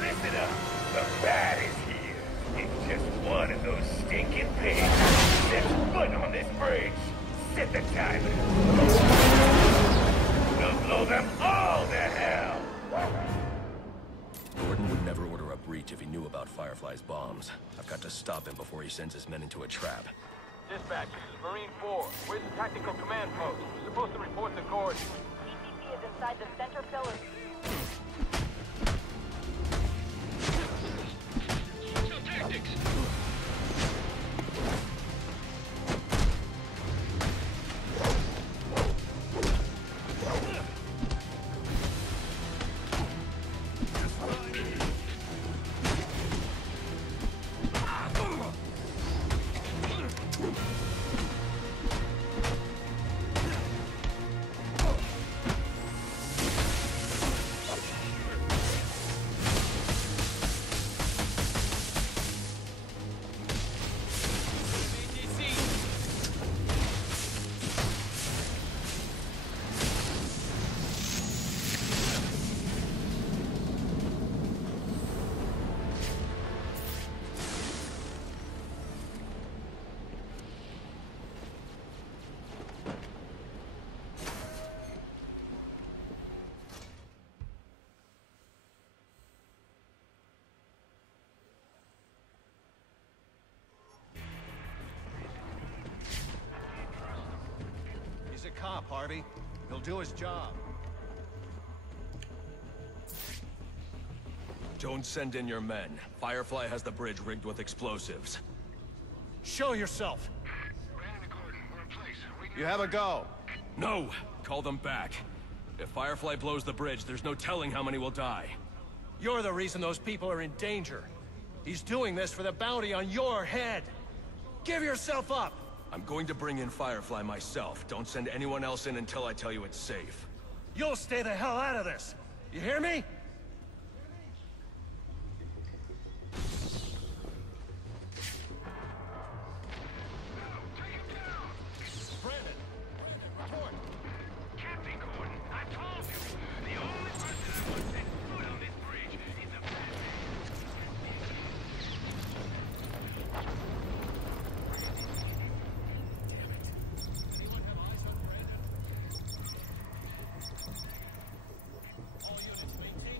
Listen up. The bat is here. It's just one of those stinking pigs. Sets foot on this bridge. Set the timer. We'll blow them all to hell. Gordon would never order a breach if he knew about Firefly's bombs. I've got to stop him before he sends his men into a trap. Dispatch, this is Marine 4. Where's the tactical command post? We're supposed to report the Gordon. TCP is inside the center pillar. Tactics. He's a cop, Harvey. He'll do his job. Don't send in your men. Firefly has the bridge rigged with explosives. Show yourself! You have a go. No! Call them back. If Firefly blows the bridge, there's no telling how many will die. You're the reason those people are in danger. He's doing this for the bounty on your head. Give yourself up! I'm going to bring in Firefly myself. Don't send anyone else in until I tell you it's safe. You'll stay the hell out of this! You hear me? Captain Gordon, I told you. The only person I want set foot on this bridge is a All units maintain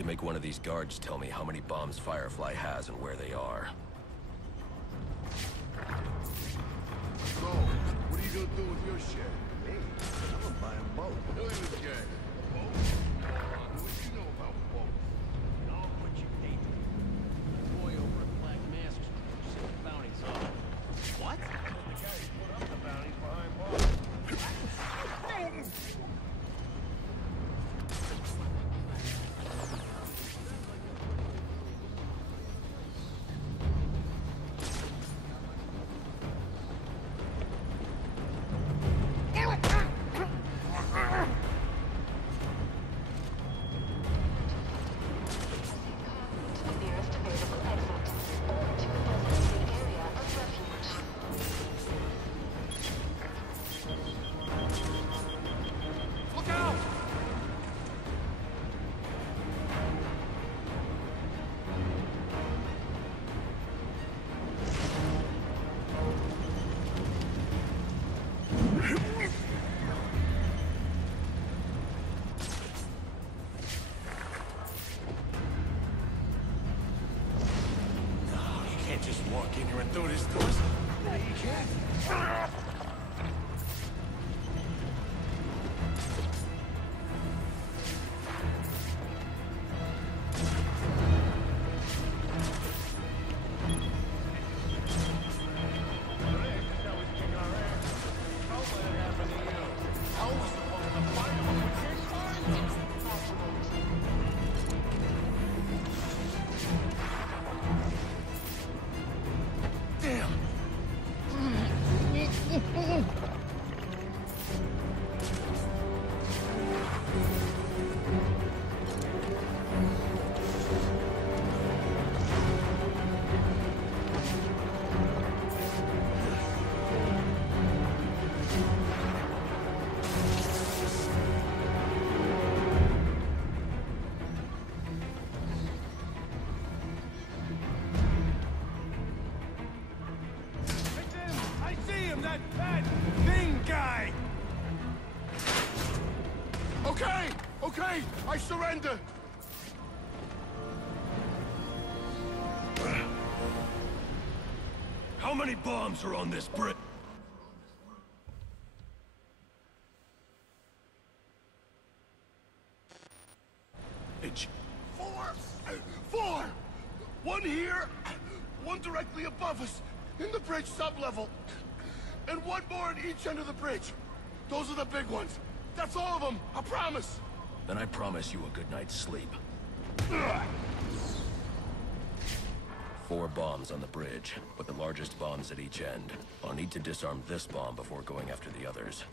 to make one of these guards tell me how many bombs Firefly has and where they are. So, what are you gonna do with your share? Me? I'm gonna buy a boat. Look at this guy. A boat? What do you know about boats? All what you hate. The boy over at Black Mask's said the bounty's on. What? The guy who put up the bounties behind bars. Just walk in here and through this doors. No, you can't. Okay, I surrender! How many bombs are on this bridge? Four! One here, one directly above us, in the bridge sublevel, and one more at each end of the bridge. Those are the big ones. That's all of them, I promise. Then I promise you a good night's sleep. 4 bombs on the bridge, but the largest bombs at each end. I'll need to disarm this bomb before going after the others.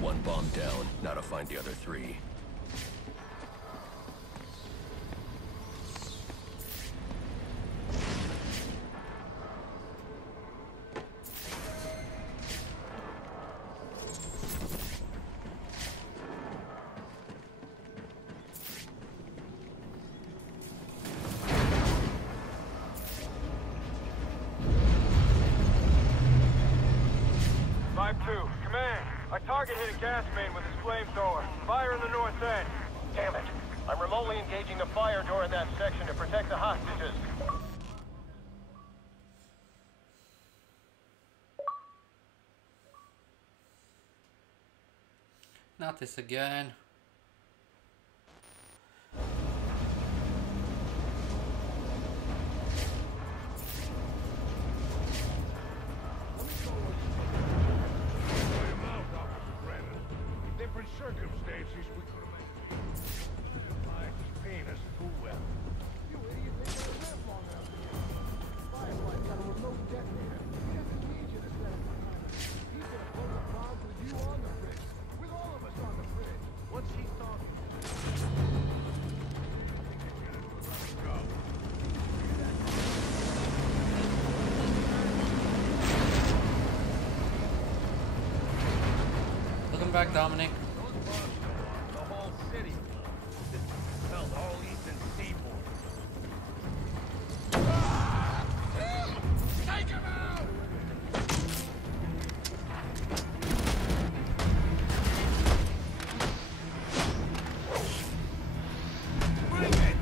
One bomb down, now to find the other 3. Our target hit a gas main with his flamethrower. Fire in the north end. Damn it. I'm remotely engaging the fire door in that section to protect the hostages. Not this again. circumstances, we could have made. He's paying us too well. You idiot, they don't live long enough to get. Firefly's got a remote detonator. He doesn't need you to set it behind him. He's gonna blow the bombs with you on the bridge. With all of us on the bridge. What's he talking? Go. Welcome back, Dominic. The whole city. Hell, the whole eastern seaboard. Take him out! Bring it!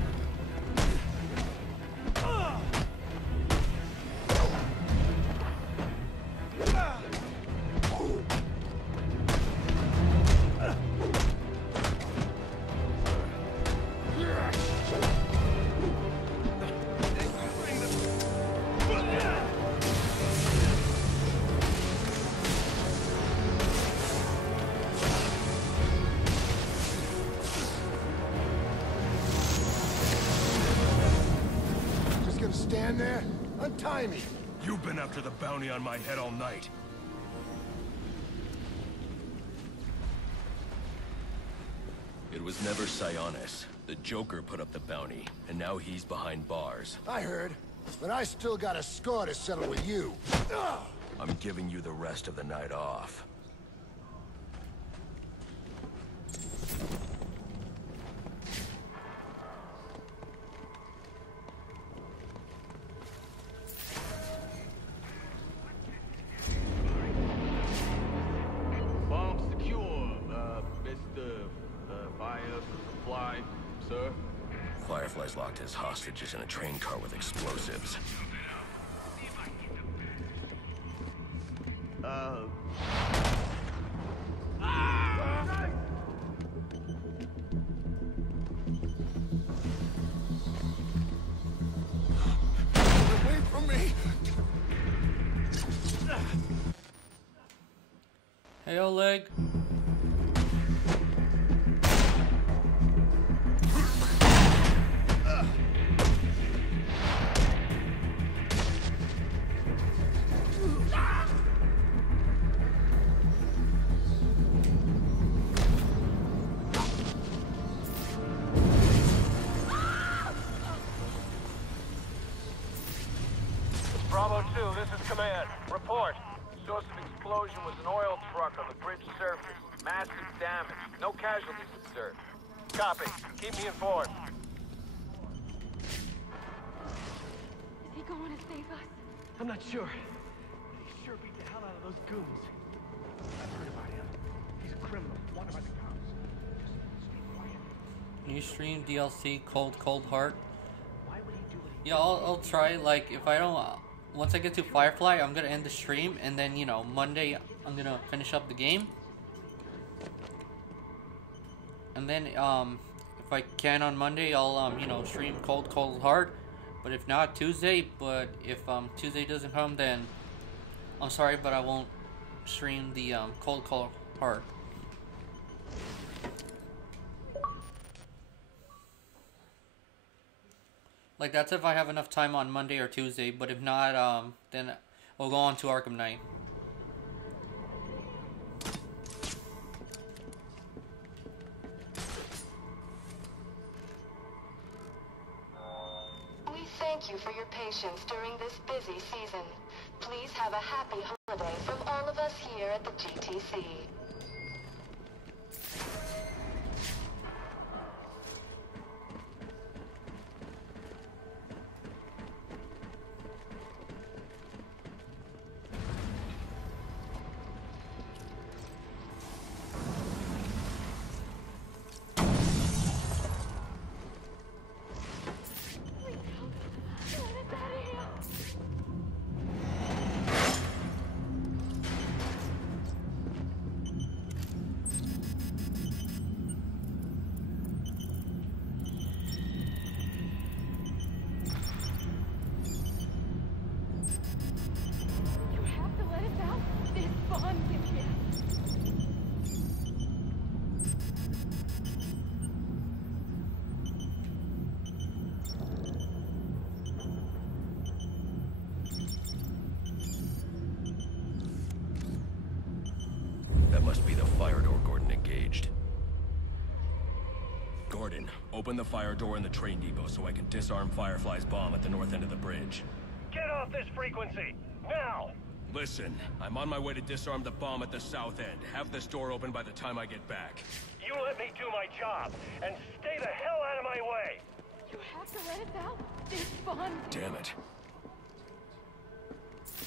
Just gonna stand there? Untie me! You've been after the bounty on my head all night. It was never Sionis. The Joker put up the bounty, and now he's behind bars. I heard, but I still got a score to settle with you. I'm giving you the rest of the night off. Bomb secure, Mr. Fire Supply, sir. Firefly's locked his hostages in a train car with explosives. Away from me! Hey, Oleg. Bravo 2, this is Command. Report. Source of explosion was an oil truck on the bridge surface. Massive damage. No casualties observed. Copy. Keep me informed. Is he going to save us? I'm not sure. But he sure beat the hell out of those goons. I've heard about him. He's a criminal, wanted by the cops. Just stay quiet. New stream DLC Cold Heart. Why would he do what he Yeah, I'll try. Like, if I don't, once I get to Firefly, I'm gonna end the stream, and then, you know, Monday I'm gonna finish up the game, and then if I can on Monday, I'll you know, stream Cold Heart. But if not, Tuesday. But if Tuesday doesn't come, then I'm sorry, but I won't stream the Cold Heart. Like, that's if I have enough time on Monday or Tuesday, but if not, then we'll go on to Arkham Knight. We thank you for your patience during this busy season. Please have a happy holiday from all of us here at the GTC. must be the fire door Gordon engaged. Gordon, open the fire door in the train depot so I can disarm Firefly's bomb at the north end of the bridge. Get off this frequency! Now! Listen, I'm on my way to disarm the bomb at the south end. Have this door open by the time I get back. You let me do my job, and stay the hell out of my way! You have to let us out. This bomb. Damn it.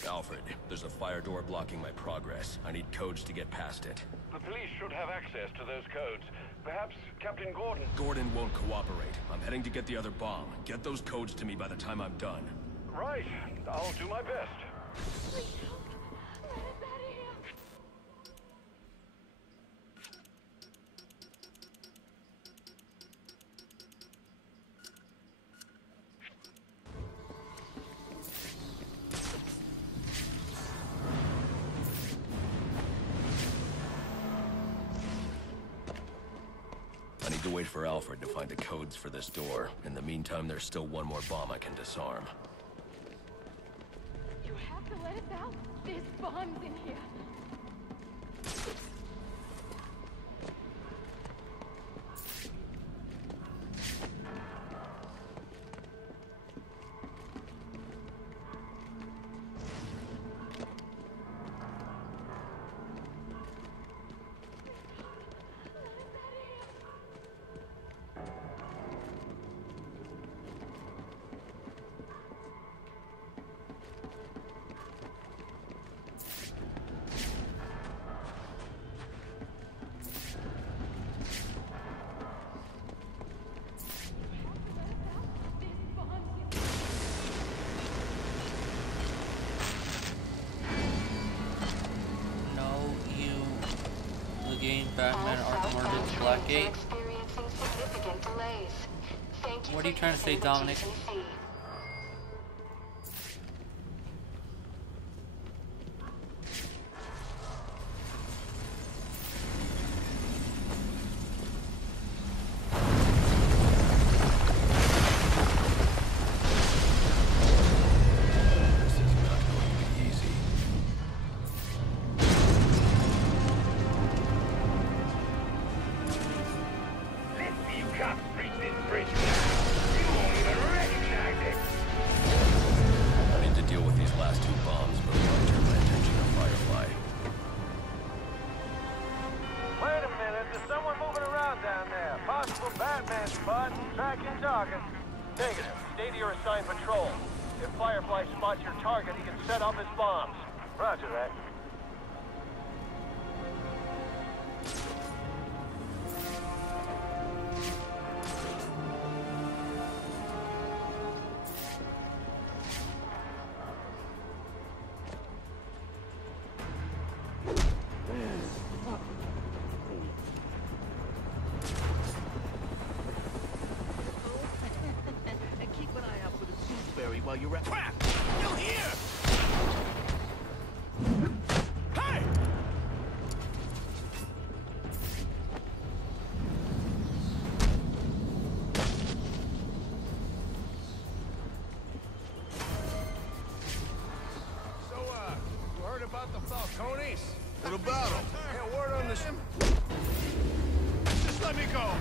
Alfred, there's a fire door blocking my progress. I need codes to get past it. The police should have access to those codes. Perhaps Captain Gordon... Gordon won't cooperate. I'm heading to get the other bomb. Get those codes to me by the time I'm done. Right. I'll do my best. Please don't. Let us out of here. I need to wait for Alfred to find the codes for this door. In the meantime, there's still one more bomb I can disarm. You have to let us out. This bomb's in here. Batman Arkham Origins Blackgate. What are you trying to say, Dominic? While you're at crap! Still here! Hey! So, you heard about the Falcones? What about them? Yeah, word on this. Just let me go!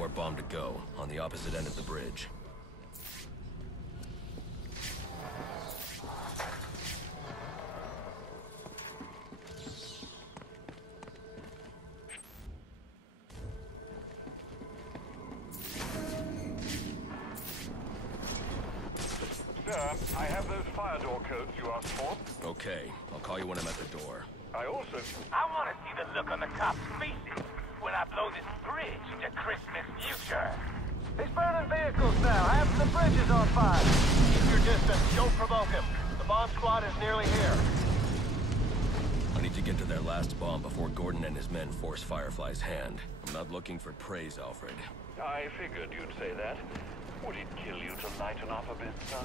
more bomb to go, on the opposite end of the bridge. Sir, I have those fire door codes you asked for. Okay, I'll call you when I'm at the door. I also... I want to see the look on the cops' faces when I blow this bridge into Christmas future. He's burning vehicles now. Half of the bridge is on fire. Keep your distance. Don't provoke him. The bomb squad is nearly here. I need to get to their last bomb before Gordon and his men force Firefly's hand. I'm not looking for praise, Alfred. I figured you'd say that. Would it kill you to lighten up a bit, sir?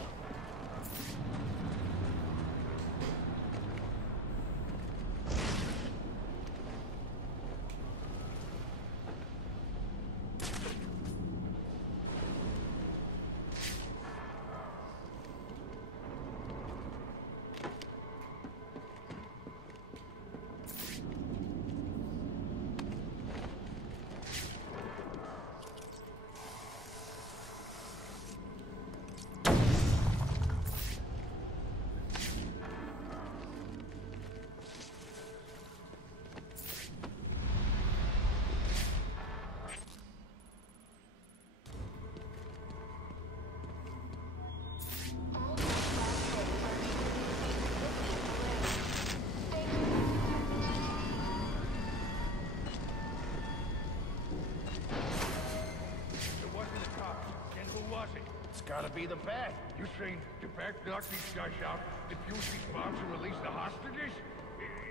Gotta be the bat. You saying the bat knocked these guys out, defused these bombs, and released the hostages?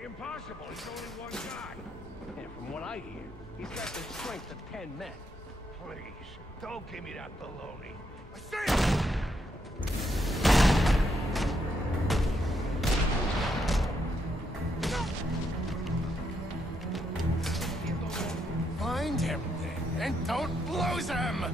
Impossible. He's only one guy. And from what I hear, he's got the strength of 10 men. Please, don't give me that baloney. I say it! Find him, then, and don't lose him!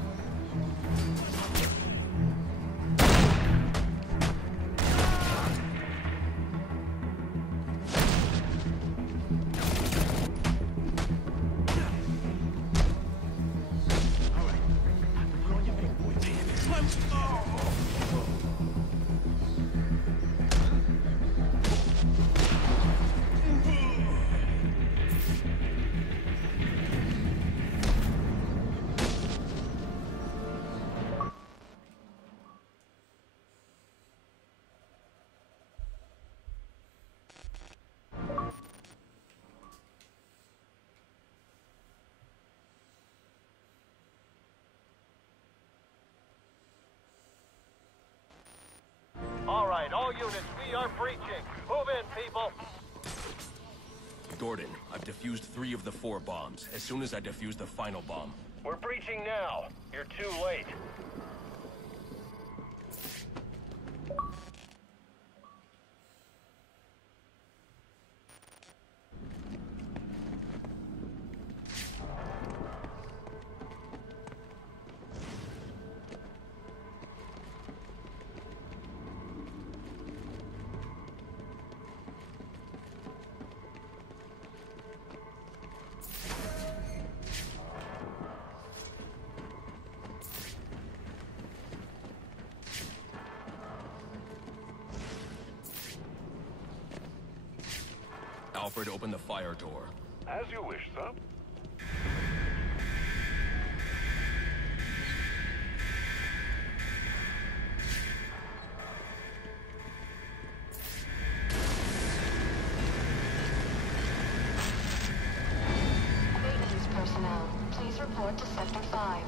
All right, all units, we are breaching. Move in, people. Gordon, I've defused 3 of the 4 bombs. As soon as I defuse the final bomb. We're breaching now. You're too late. Alfred, open the fire door. As you wish, sir. Maintenance personnel, please report to Sector 5.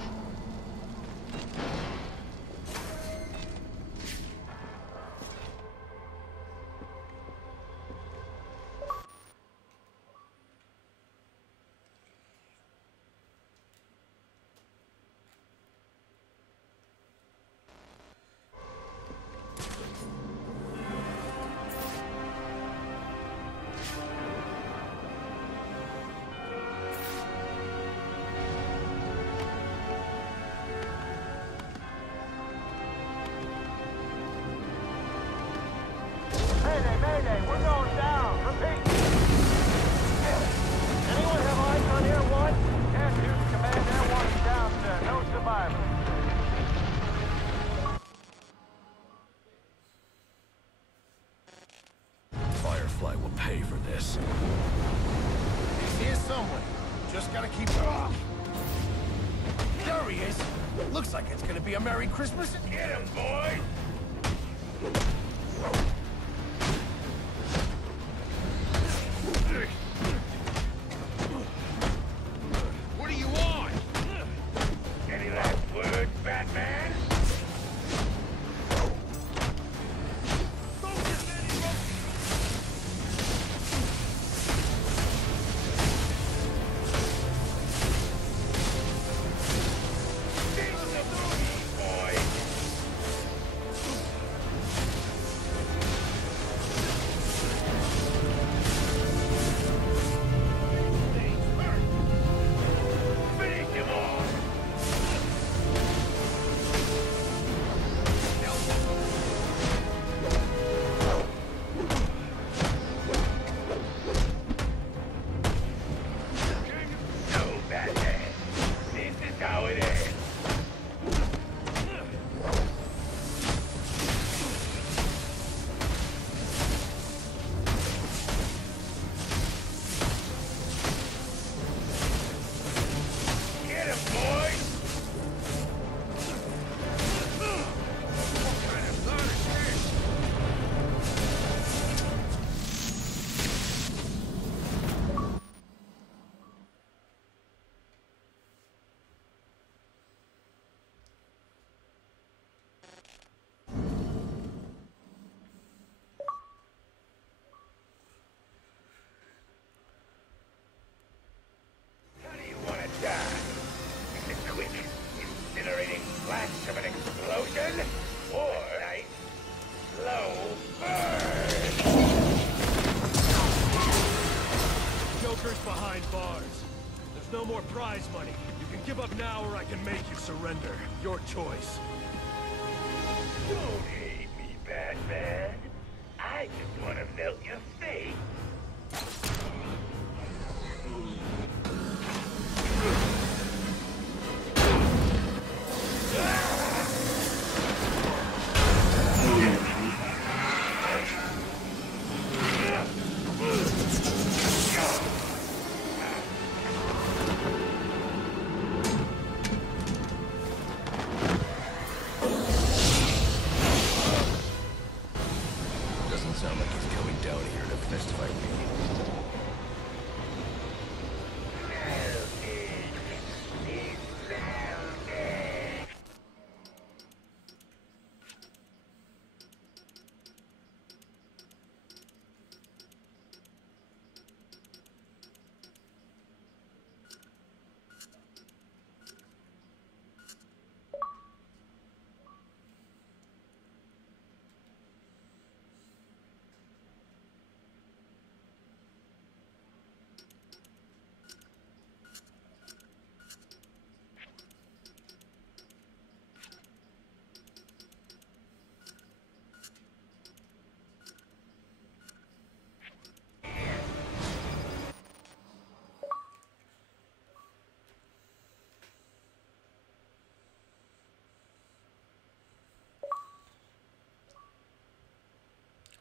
somewhere. Just gotta keep going. There he is. Looks like it's gonna be a Merry Christmas. Get him, boy! What do you want? Any last words, Batman? Behind bars. There's no more prize money. You can give up now or I can make you surrender. Your choice. Don't hate me, Batman. I just want to melt your face. Sound like he's coming down here to fist fight me.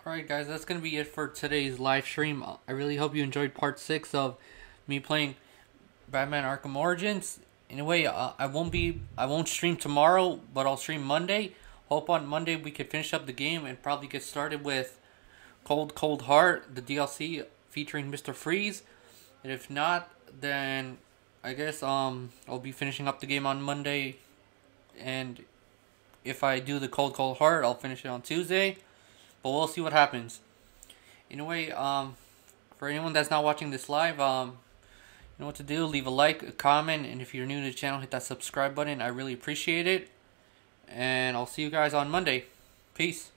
Alright guys, that's going to be it for today's live stream. I really hope you enjoyed part 6 of me playing Batman Arkham Origins. Anyway, I won't stream tomorrow, but I'll stream Monday. Hope on Monday we could finish up the game and probably get started with Cold Heart, the DLC featuring Mr. Freeze. And if not, then I guess I'll be finishing up the game on Monday. And if I do the Cold Heart, I'll finish it on Tuesday. But we'll see what happens. Anyway, for anyone that's not watching this live, you know what to do. Leave a like, a comment, and if you're new to the channel, hit that subscribe button. I really appreciate it. And I'll see you guys on Monday. Peace.